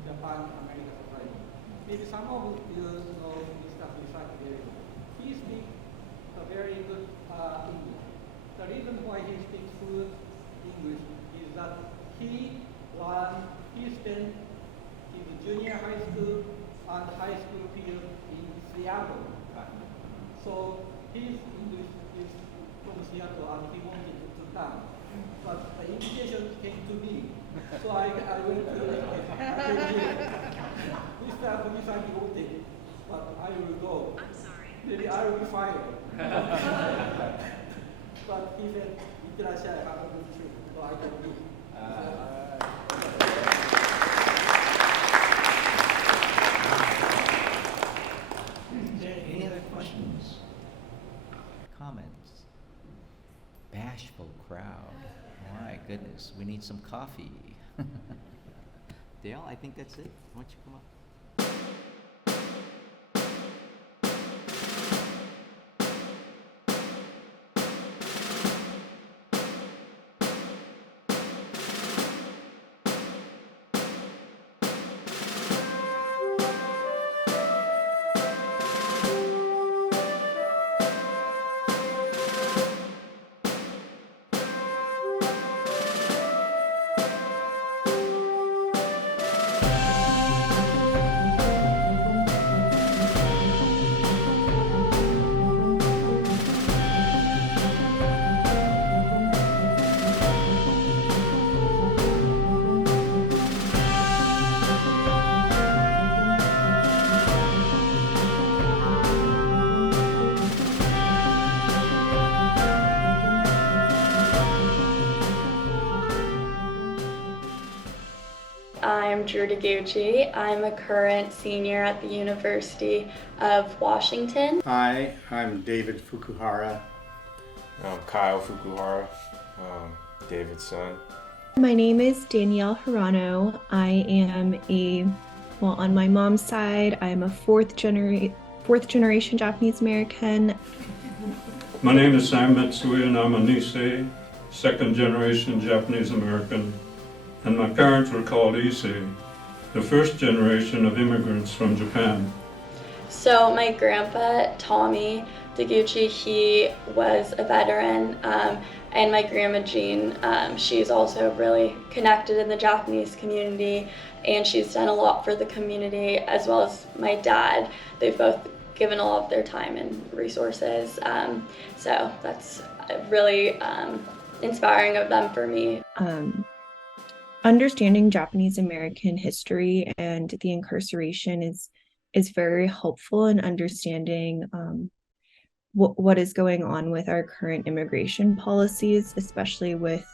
Japan-American Society. Maybe some of you know Mr. Misaki very well. He speaks a very good English. The reason why he speaks good English is that he spent his junior high school and high school period in Seattle. So his English is from Seattle and he wanted to come. But the invitation came to me. So I went to Mr. Kumisaki wanted, but I will go. I'm sorry. Maybe I will be fired. But he said, "Itterashai, have a good trip." So I can leave. Any other questions? Comments? Bashful crowd. My goodness, we need some coffee. Dale, I think that's it. Why don't you come up? I'm Drew Taguchi. I'm a current senior at the University of Washington. Hi, I'm David Fukuhara. I'm Kyle Fukuhara, David's son. My name is Danielle Hirano. I am on my mom's side, I'm a fourth generation Japanese American. My name is Sam Mitsui and I'm a Nisei, second generation Japanese American. And my parents were called Issei, the first generation of immigrants from Japan. So my grandpa, Tommy Taguchi, he was a veteran, and my grandma Jean, she's also really connected in the Japanese community, and she's done a lot for the community, as well as my dad. They've both given a lot of their time and resources, so that's really inspiring of them for me. Understanding Japanese American history and the incarceration is very helpful in understanding what is going on with our current immigration policies, especially with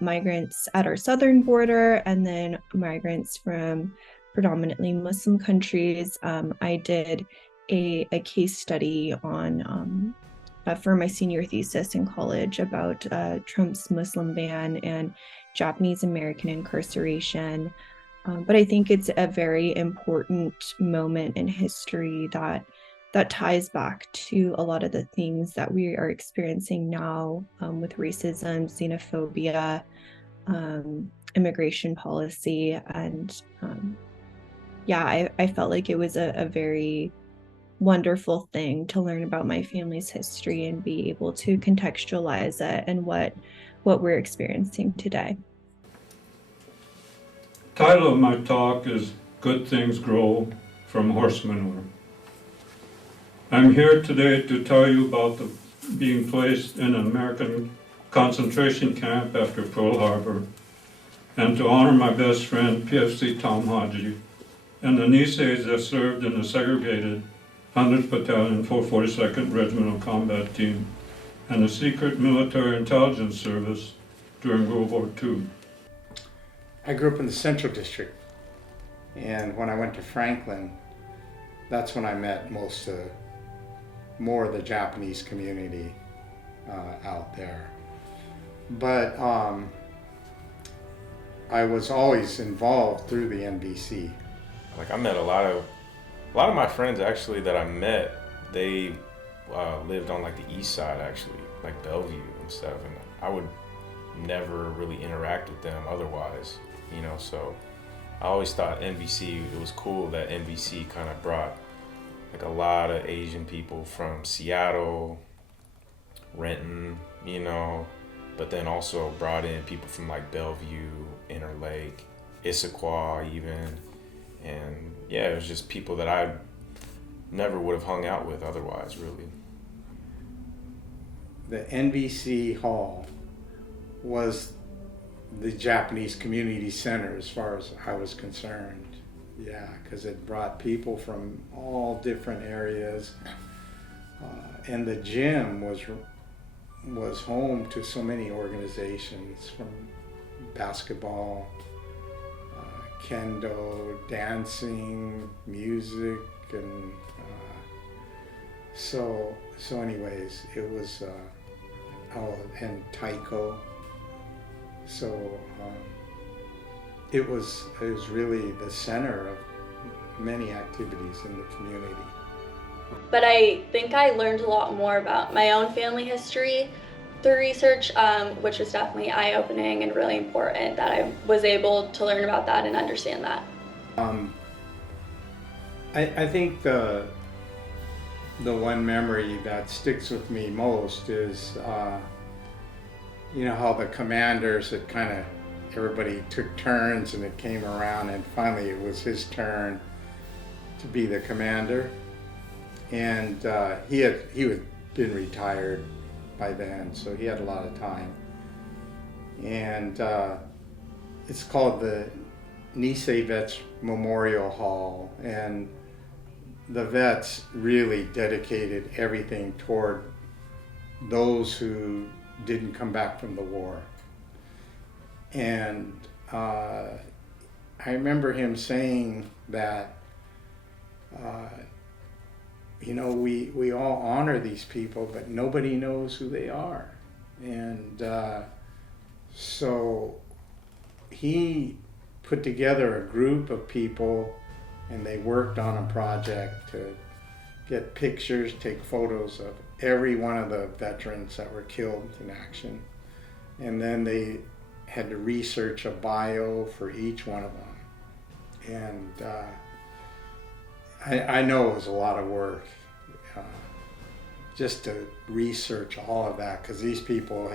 migrants at our southern border and then migrants from predominantly Muslim countries. I did a case study on for my senior thesis in college about Trump's Muslim ban and Japanese American incarceration. But I think it's a very important moment in history that ties back to a lot of the things that we are experiencing now with racism, xenophobia, immigration policy. And I felt like it was a very wonderful thing to learn about my family's history and be able to contextualize it and what we're experiencing today. The title of my talk is Good Things Grow from Horse Manure. I'm here today to tell you about being placed in an American concentration camp after Pearl Harbor, and to honor my best friend, PFC Tom Haji, and the Niseis that served in the segregated 100th Battalion 442nd Regimental Combat Team and the Secret Military Intelligence Service during World War II. I grew up in the Central District, and when I went to Franklin, that's when I met more of the Japanese community out there. But I was always involved through the NVC. Like I met a lot of my friends actually that I met, they lived on like the east side actually, like Bellevue and stuff, and I would never really interact with them otherwise, you know, so I always thought NVC, it was cool that NVC kind of brought like a lot of Asian people from Seattle, Renton, you know, but then also brought in people from like Bellevue, Interlake, Issaquah even, and yeah, it was just people that I never would have hung out with otherwise, really. The NVC Hall was the Japanese community center as far as I was concerned. Yeah, because it brought people from all different areas, and the gym was home to so many organizations, from basketball, kendo, dancing, music, and so anyways, it was and Taiko. So it was really the center of many activities in the community. But I think I learned a lot more about my own family history through research, which was definitely eye-opening and really important that I was able to learn about that and understand that. I think the one memory that sticks with me most is you know how the commanders had kind of, everybody took turns and it came around and finally it was his turn to be the commander, and he had been retired by then, so he had a lot of time, and it's called the Nisei Vets Memorial Hall, and the vets really dedicated everything toward those who didn't come back from the war. And I remember him saying that, you know, we all honor these people, but nobody knows who they are. And so he put together a group of people, and they worked on a project to get pictures, take photos of every one of the veterans that were killed in action. And then they had to research a bio for each one of them. And I know it was a lot of work just to research all of that, because these people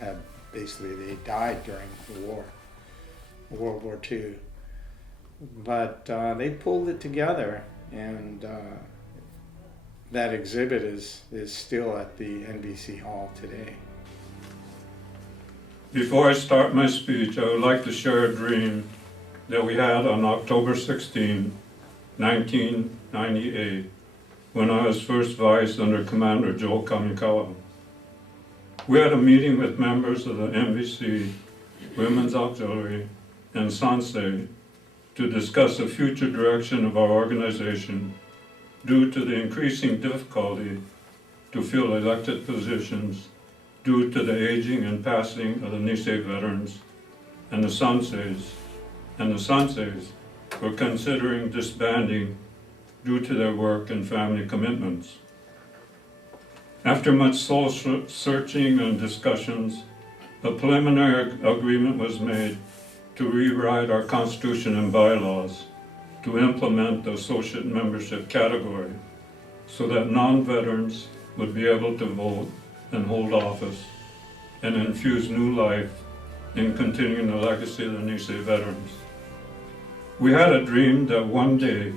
had basically, they died during the war, World War II. But they pulled it together, and that exhibit is still at the NVC Hall today. Before I start my speech, I would like to share a dream that we had on October 16, 1998, when I was first vice under Commander Joe Kamikawa. We had a meeting with members of the NVC, Women's Auxiliary, and Sansei to discuss the future direction of our organization due to the increasing difficulty to fill elected positions due to the aging and passing of the Nisei veterans and the Sanseis. And the Sanseis were considering disbanding due to their work and family commitments. After much soul searching and discussions, a preliminary agreement was made to rewrite our constitution and bylaws to implement the associate membership category so that non-veterans would be able to vote and hold office and infuse new life in continuing the legacy of the Nisei veterans. We had a dream that one day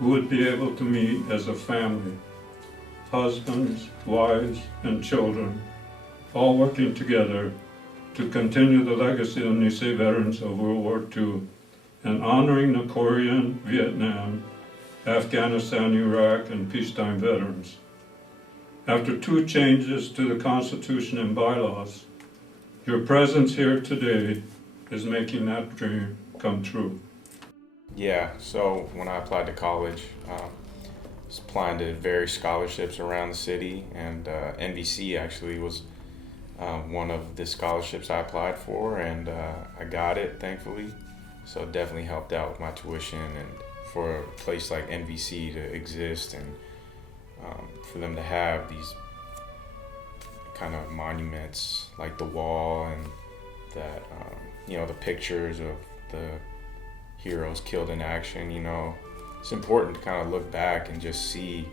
we would be able to meet as a family, husbands, wives, and children, all working together to continue the legacy of Nisei veterans of World War II and honoring the Korean, Vietnam, Afghanistan, Iraq, and peacetime veterans. After 2 changes to the Constitution and bylaws, your presence here today is making that dream come true. Yeah, so when I applied to college, I was applying to various scholarships around the city, and NVC actually was one of the scholarships I applied for, and I got it, thankfully. So it definitely helped out with my tuition, and for a place like NVC to exist, and for them to have these kind of monuments like the wall and that, you know, the pictures of the heroes killed in action, you know, it's important to kind of look back and just see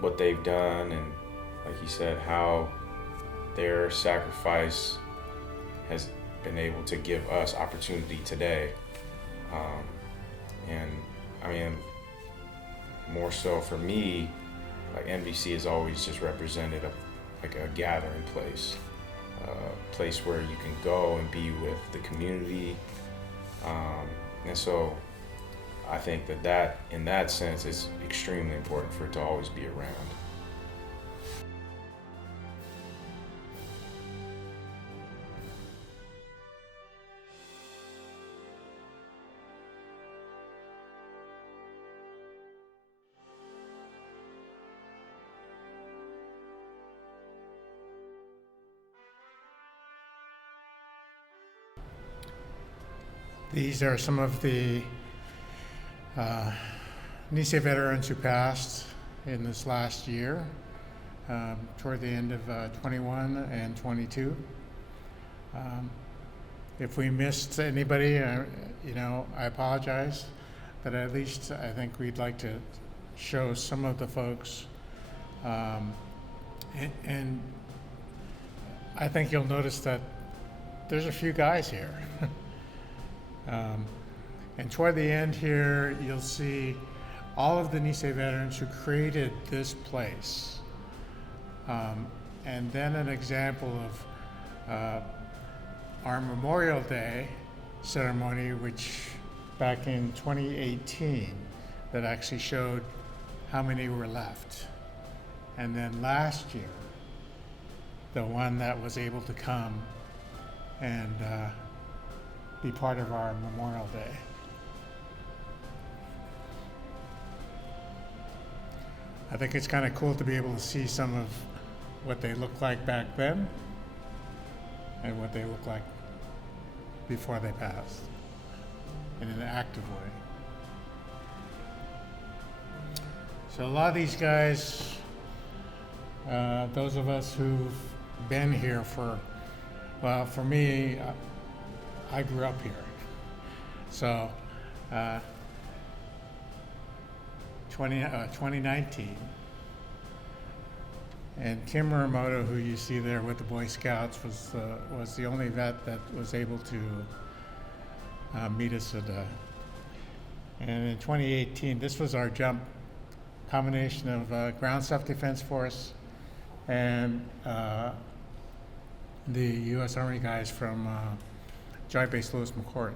what they've done, and like you said, how their sacrifice has been able to give us opportunity today. And I mean, more so for me, like NVC has always just represented like a gathering place, a place where you can go and be with the community. And so I think that in that sense, it's extremely important for it to always be around. These are some of the Nisei veterans who passed in this last year, toward the end of 21 and 22. If we missed anybody, you know, I apologize, but at least I think we'd like to show some of the folks. And I think you'll notice that there's a few guys here. And toward the end here, you'll see all of the Nisei veterans who created this place. And then an example of our Memorial Day ceremony, which back in 2018, that actually showed how many were left. And then last year, the one that was able to come and be part of our Memorial Day. I think it's kind of cool to be able to see some of what they looked like back then and what they look like before they passed in an active way. So a lot of these guys, those of us who've been here for me, I grew up here. So 2019, and Kim Muramoto, who you see there with the Boy Scouts, was the only vet that was able to meet us at and in 2018, this was our jump combination of Ground Self-Defense Force and the U.S. Army guys from Joint Base Lewis McChord.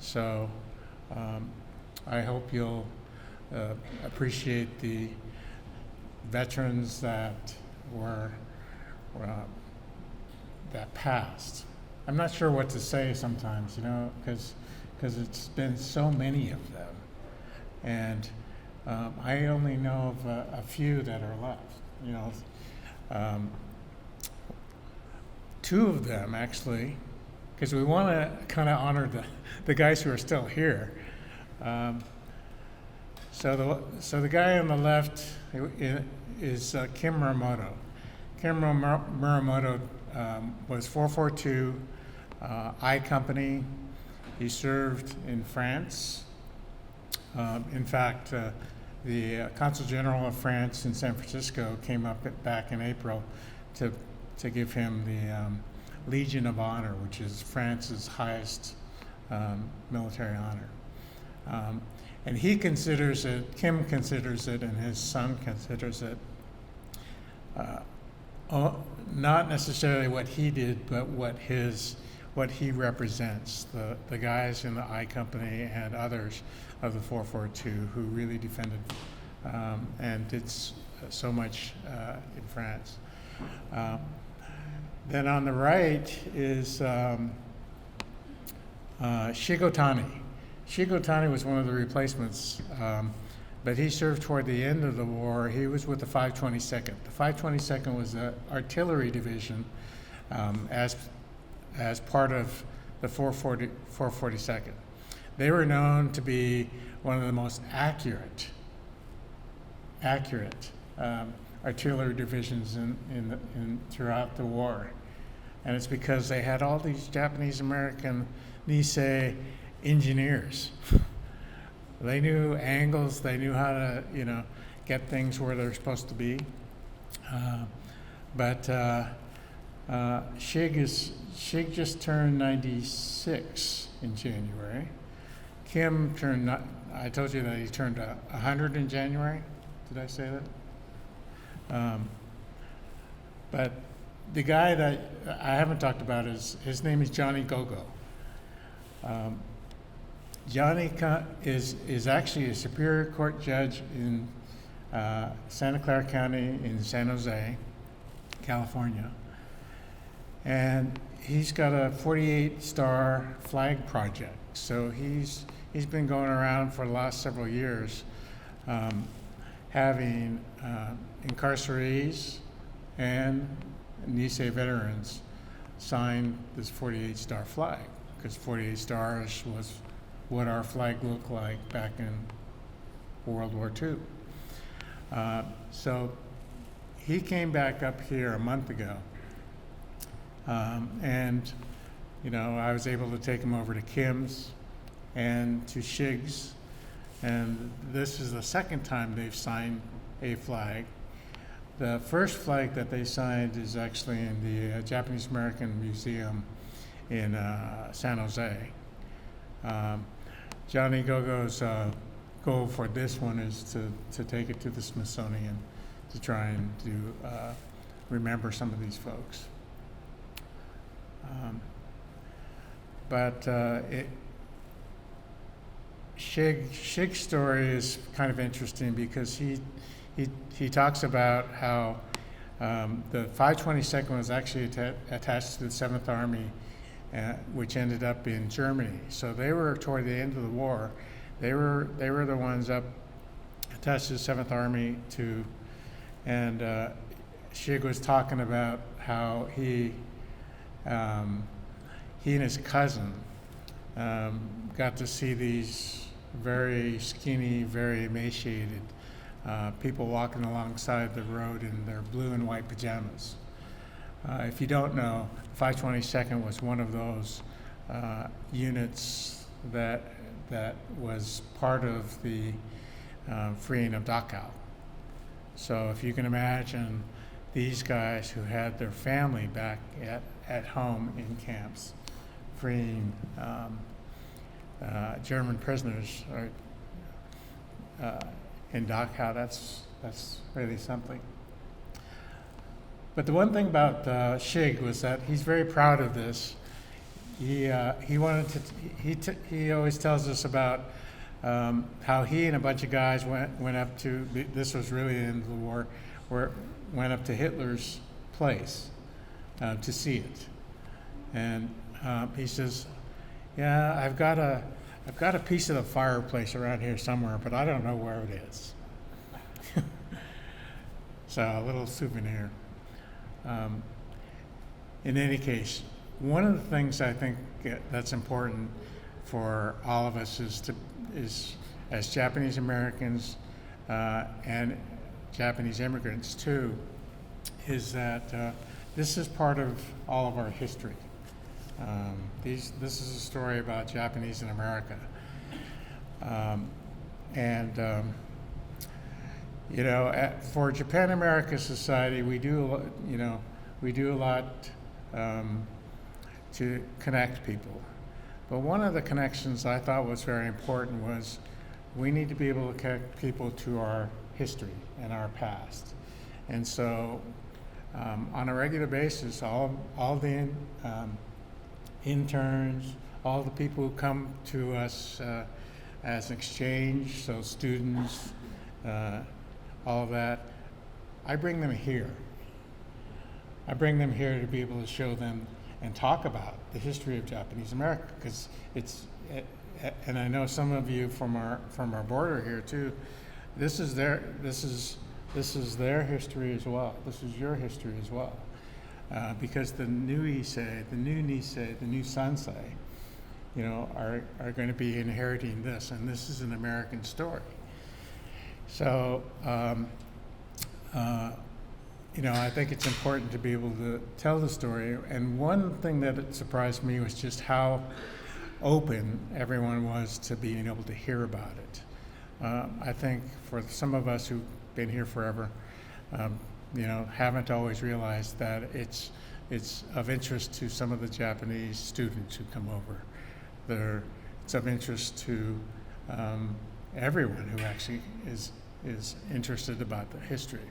So I hope you'll appreciate the veterans that that passed. I'm not sure what to say sometimes, because it's been so many of them, and I only know of a few that are left. Two of them actually, because we want to kind of honor the guys who are still here. So the guy on the left is Kim Muramoto. Kim Muramoto was 442 I Company. He served in France. In fact, the Consul-General of France in San Francisco came up back in April to give him the Legion of Honor, which is France's highest military honor. And he considers it, Kim considers it, and his son considers it, not necessarily what he did, but what he represents, the guys in the I Company and others of the 442 who really defended and did so much in France. Then on the right is Shigotani. Shigotani was one of the replacements, but he served toward the end of the war. He was with the 522nd. The 522nd was an artillery division as part of the 442nd. They were known to be one of the most accurate artillery divisions in throughout the war, and it's because they had all these Japanese American Nisei engineers. They knew angles. They knew how to get things where they're supposed to be. But Shig just turned 96 in January. Kim turned, I told you that he turned 100 in January. Did I say that? But the guy that I haven't talked about his name is Johnny Gogo. Johnny is actually a Superior Court judge in Santa Clara County in San Jose, California. And he's got a 48-star flag project. So he's been going around for the last several years having incarcerees and Nisei veterans sign this 48-star flag, because 48 stars was what our flag looked like back in World War II. So he came back up here a month ago, and I was able to take him over to Kim's and to Shig's, and this is the second time they've signed a flag. The first flag that they signed is actually in the Japanese American Museum in San Jose. Johnny Gogo's goal for this one is to take it to the Smithsonian to try and remember some of these folks. Shig's story is kind of interesting because he talks about how the 522nd was actually attached to the 7th Army, which ended up in Germany. So they were toward the end of the war. They were the ones up attached to the 7th Army and Shig was talking about how he and his cousin got to see these very skinny, very emaciated people walking alongside the road in their blue and white pajamas. If you don't know, 522nd was one of those units that was part of the freeing of Dachau. So if you can imagine these guys who had their family back at home in camps, freeing German prisoners in Dachau, that's really something. But the one thing about Shig was that he's very proud of this. He always tells us about how he and a bunch of guys went up to, this was really the end of the war, went up to Hitler's place to see it. And he says, yeah, I've got a piece of the fireplace around here somewhere, but I don't know where it is. So a little souvenir. In any case, one of the things I think that's important for all of us is as Japanese Americans and Japanese immigrants too, is that this is part of all of our history. This is a story about Japanese in America. For Japan America Society, we do a lot to connect people. But one of the connections I thought was very important was we need to be able to connect people to our history and our past. And so on a regular basis, all the interns, all the people who come to us as an exchange, so students, all of that, I bring them here. I bring them here to be able to show them and talk about the history of Japanese America, because and I know some of you from our border here too. This is their history as well. This is your history as well, because the new Issei, the new Nisei, the new Sansei, are going to be inheriting this, and this is an American story. So, I think it's important to be able to tell the story. And one thing that surprised me was just how open everyone was to being able to hear about it. I think for some of us who've been here forever, haven't always realized that it's of interest to some of the Japanese students who come over. It's of interest to everyone who actually is interested about the history.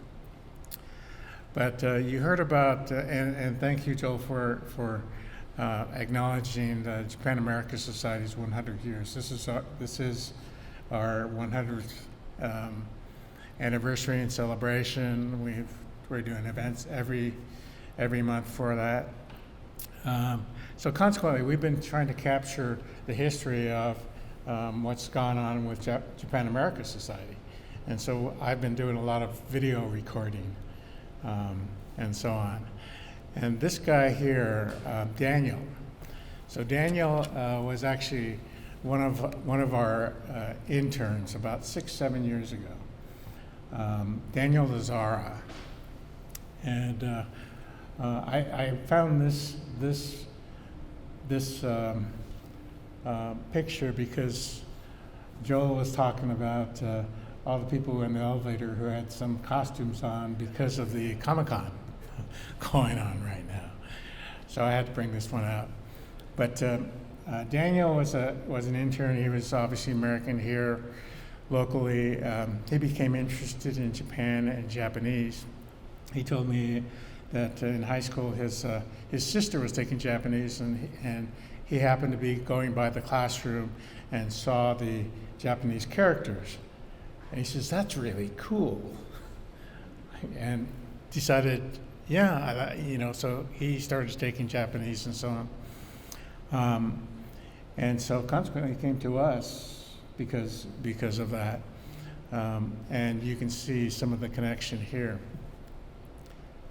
But you heard about, and thank you, Joel, for acknowledging the Japan America Society's 100 years. This is our 100th anniversary and celebration. We're doing events every month for that. So consequently, we've been trying to capture the history of what's gone on with Japan America Society. And so I've been doing a lot of video recording and so on. And this guy here, Daniel. So Daniel was actually one of our interns about 6-7 years ago. Daniel Lazara. And I found this picture because Joel was talking about all the people in the elevator who had some costumes on because of the Comic-Con going on right now. So I had to bring this one out. But Daniel was an intern. He was obviously American here locally. He became interested in Japan and Japanese. He told me that in high school his sister was taking Japanese, and he happened to be going by the classroom and saw the Japanese characters. And he says, "That's really cool," and decided, so he started taking Japanese and so And so consequently, he came to us because of that. And you can see some of the connection here.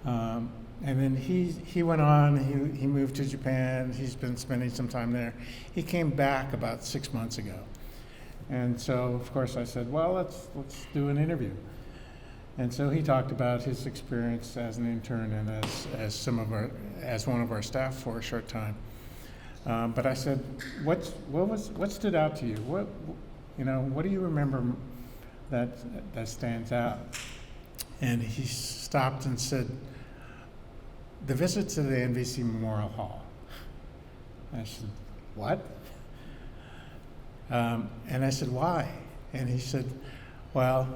And then he went on, he moved to Japan, he's been spending some time there. He came back about 6 months ago. And so, of course, I said, well, let's do an interview. And so he talked about his experience as an intern and as one of our staff for a short time. But I said, what stood out to you? What do you remember that stands out? And he stopped and said, the visit to the NVC Memorial Hall. I said, what? And I said, why? And he said, well,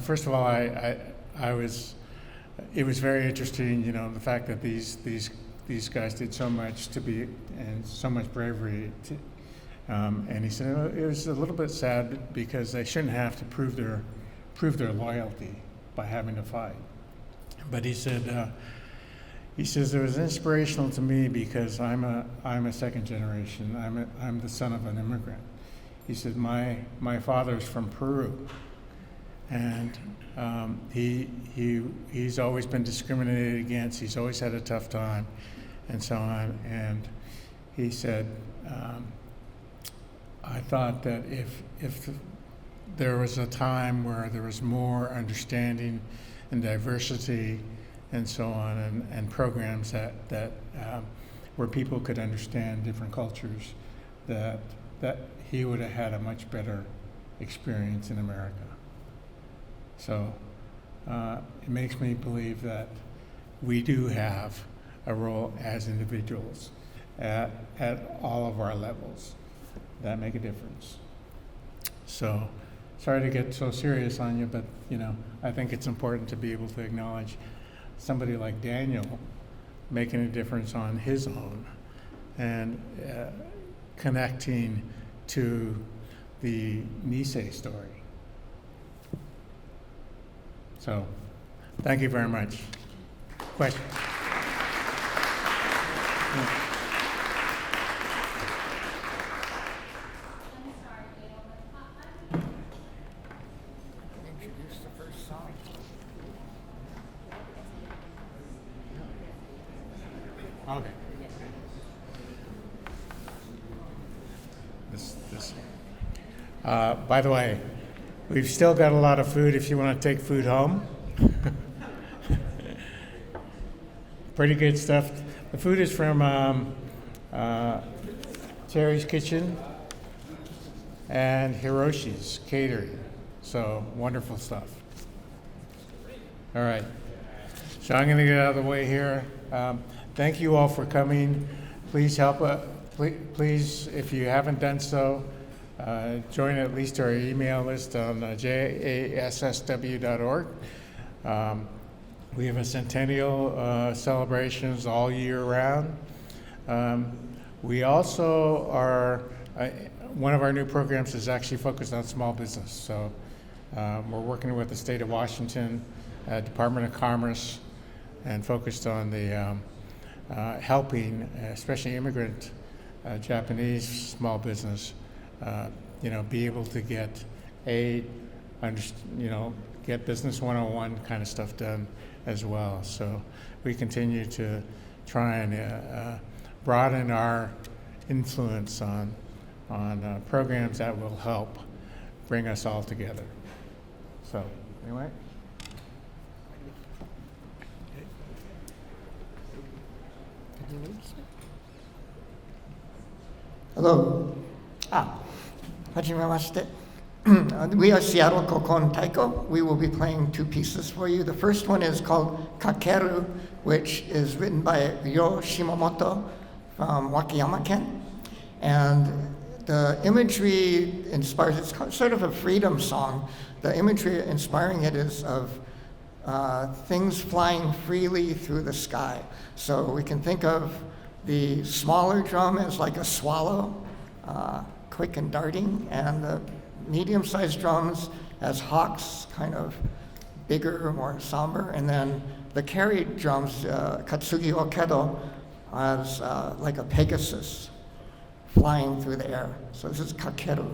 first of all, it was very interesting, the fact that these guys did so much and so much bravery. And he said it was a little bit sad because they shouldn't have to prove their loyalty by having to fight. But he said, it was inspirational to me because I'm a second generation. I'm the son of an immigrant. He said my father's from Peru, and he's always been discriminated against. He's always had a tough time, and so on. And he said, I thought that if there was a time where there was more understanding and diversity and so on, and programs that where people could understand different cultures, that he would have had a much better experience in America. So it makes me believe that we do have a role as individuals at all of our levels that make a difference. So sorry to get so serious on you, but I think it's important to be able to acknowledge somebody like Daniel making a difference on his own and connecting to the Nisei story. So, thank you very much. Question? Introduce the first song. Okay. By the way, we've still got a lot of food if you want to take food home. Pretty good stuff. The food is from Terry's Kitchen and Hiroshi's Catering. So wonderful stuff. All right. So I'm going to get out of the way here. Thank you all for coming. Please help. Please, if you haven't done so, join at least our email list on jassw.org. We have a centennial celebrations all year round. We also are, one of our new programs is actually focused on small business. So we're working with the state of Washington, Department of Commerce, and focused on the helping, especially immigrant Japanese small business, be able to get aid, get business 101 kind of stuff done as well. So we continue to try and broaden our influence on programs that will help bring us all together. So anyway. Hello. Hajimemashite. We are Seattle Kokon Taiko. We will be playing two pieces for you. The first one is called Kakeru, which is written by Ryo Shimamoto from Wakayama-ken. And the imagery inspires, it's sort of a freedom song. The imagery inspiring it is of things flying freely through the sky. So we can think of the smaller drum as like a swallow, quick and darting, and the medium-sized drums as hawks, kind of bigger, more somber, and then the carried drums, Katsugi Okedo, as like a Pegasus. flying through the air. So this is kakeru.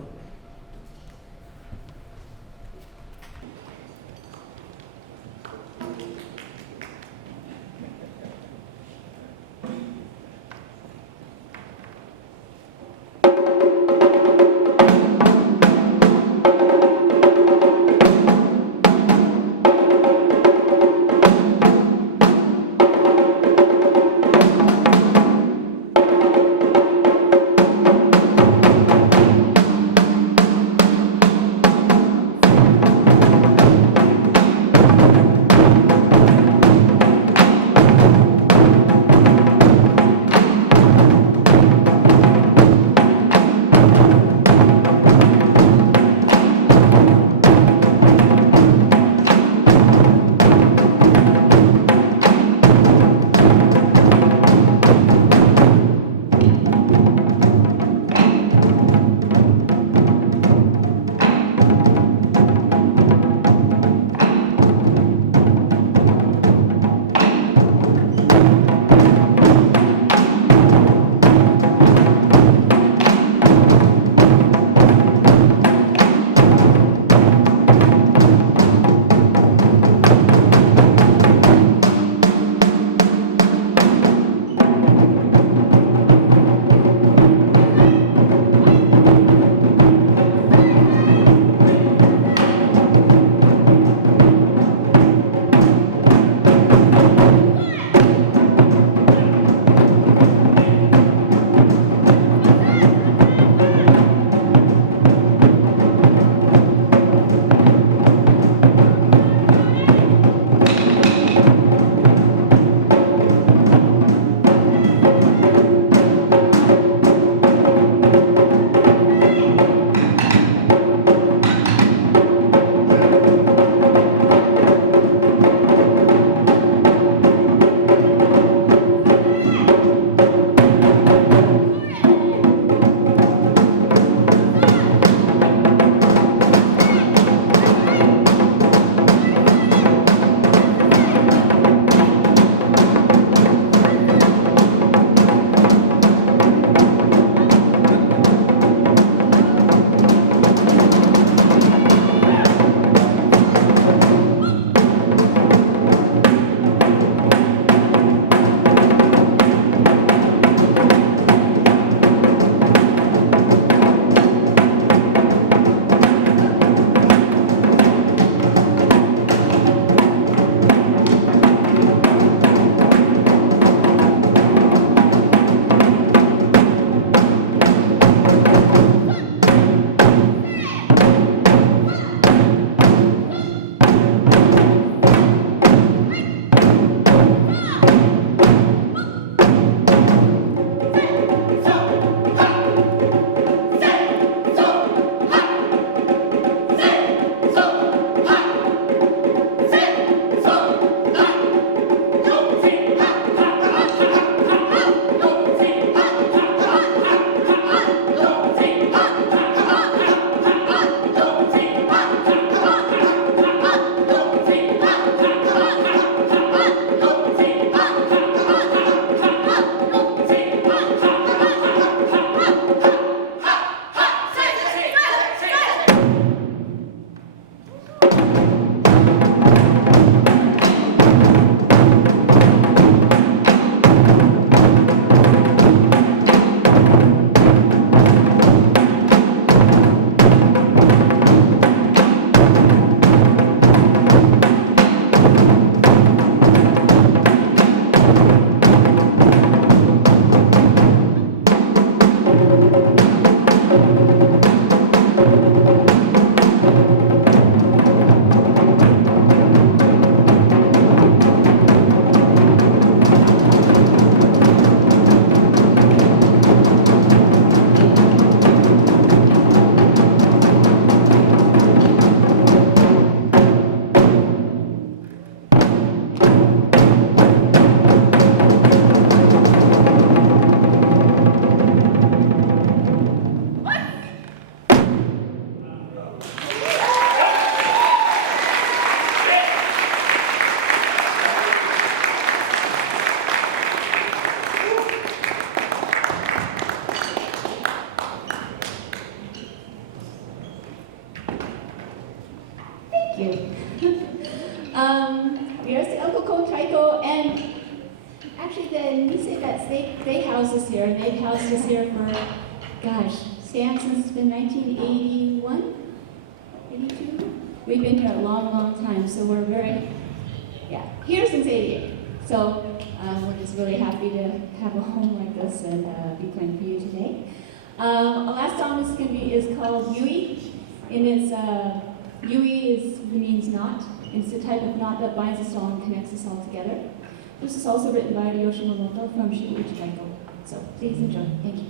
Here's the Uncle Ko Taiko, and actually the Nisei vets, they house us here, and they've housed us here for, gosh, Stan, since it's been 1981, 82? We've been here a long, long time, so we're very, here since 88. So we're just really happy to have a home like this and be playing for you today. Our last song is called Yui, and it's, Yui means knot. It's the type of knot that binds us all and connects us all together. This is also written by Yoshimoto from Shibuichi Taiko. So please enjoy. Thank you.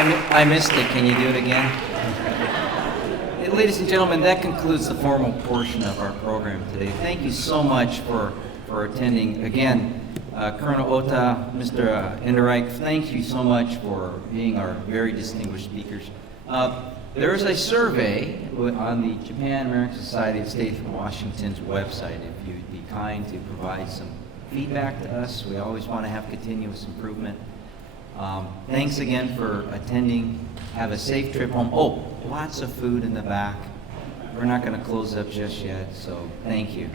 I missed it. Can you do it again? Ladies and gentlemen, that concludes the formal portion of our program today. Thank you so much for attending. Again, Colonel Ota, Mr. Ehrendreich, thank you so much for being our very distinguished speakers. There is a survey on the Japan American Society of States of Washington's website. If you'd be kind to provide some feedback to us, we always want to have continuous improvement. Thanks again for attending. Have a safe trip home. Oh, lots of food in the back. We're not going to close up just yet, so thank you.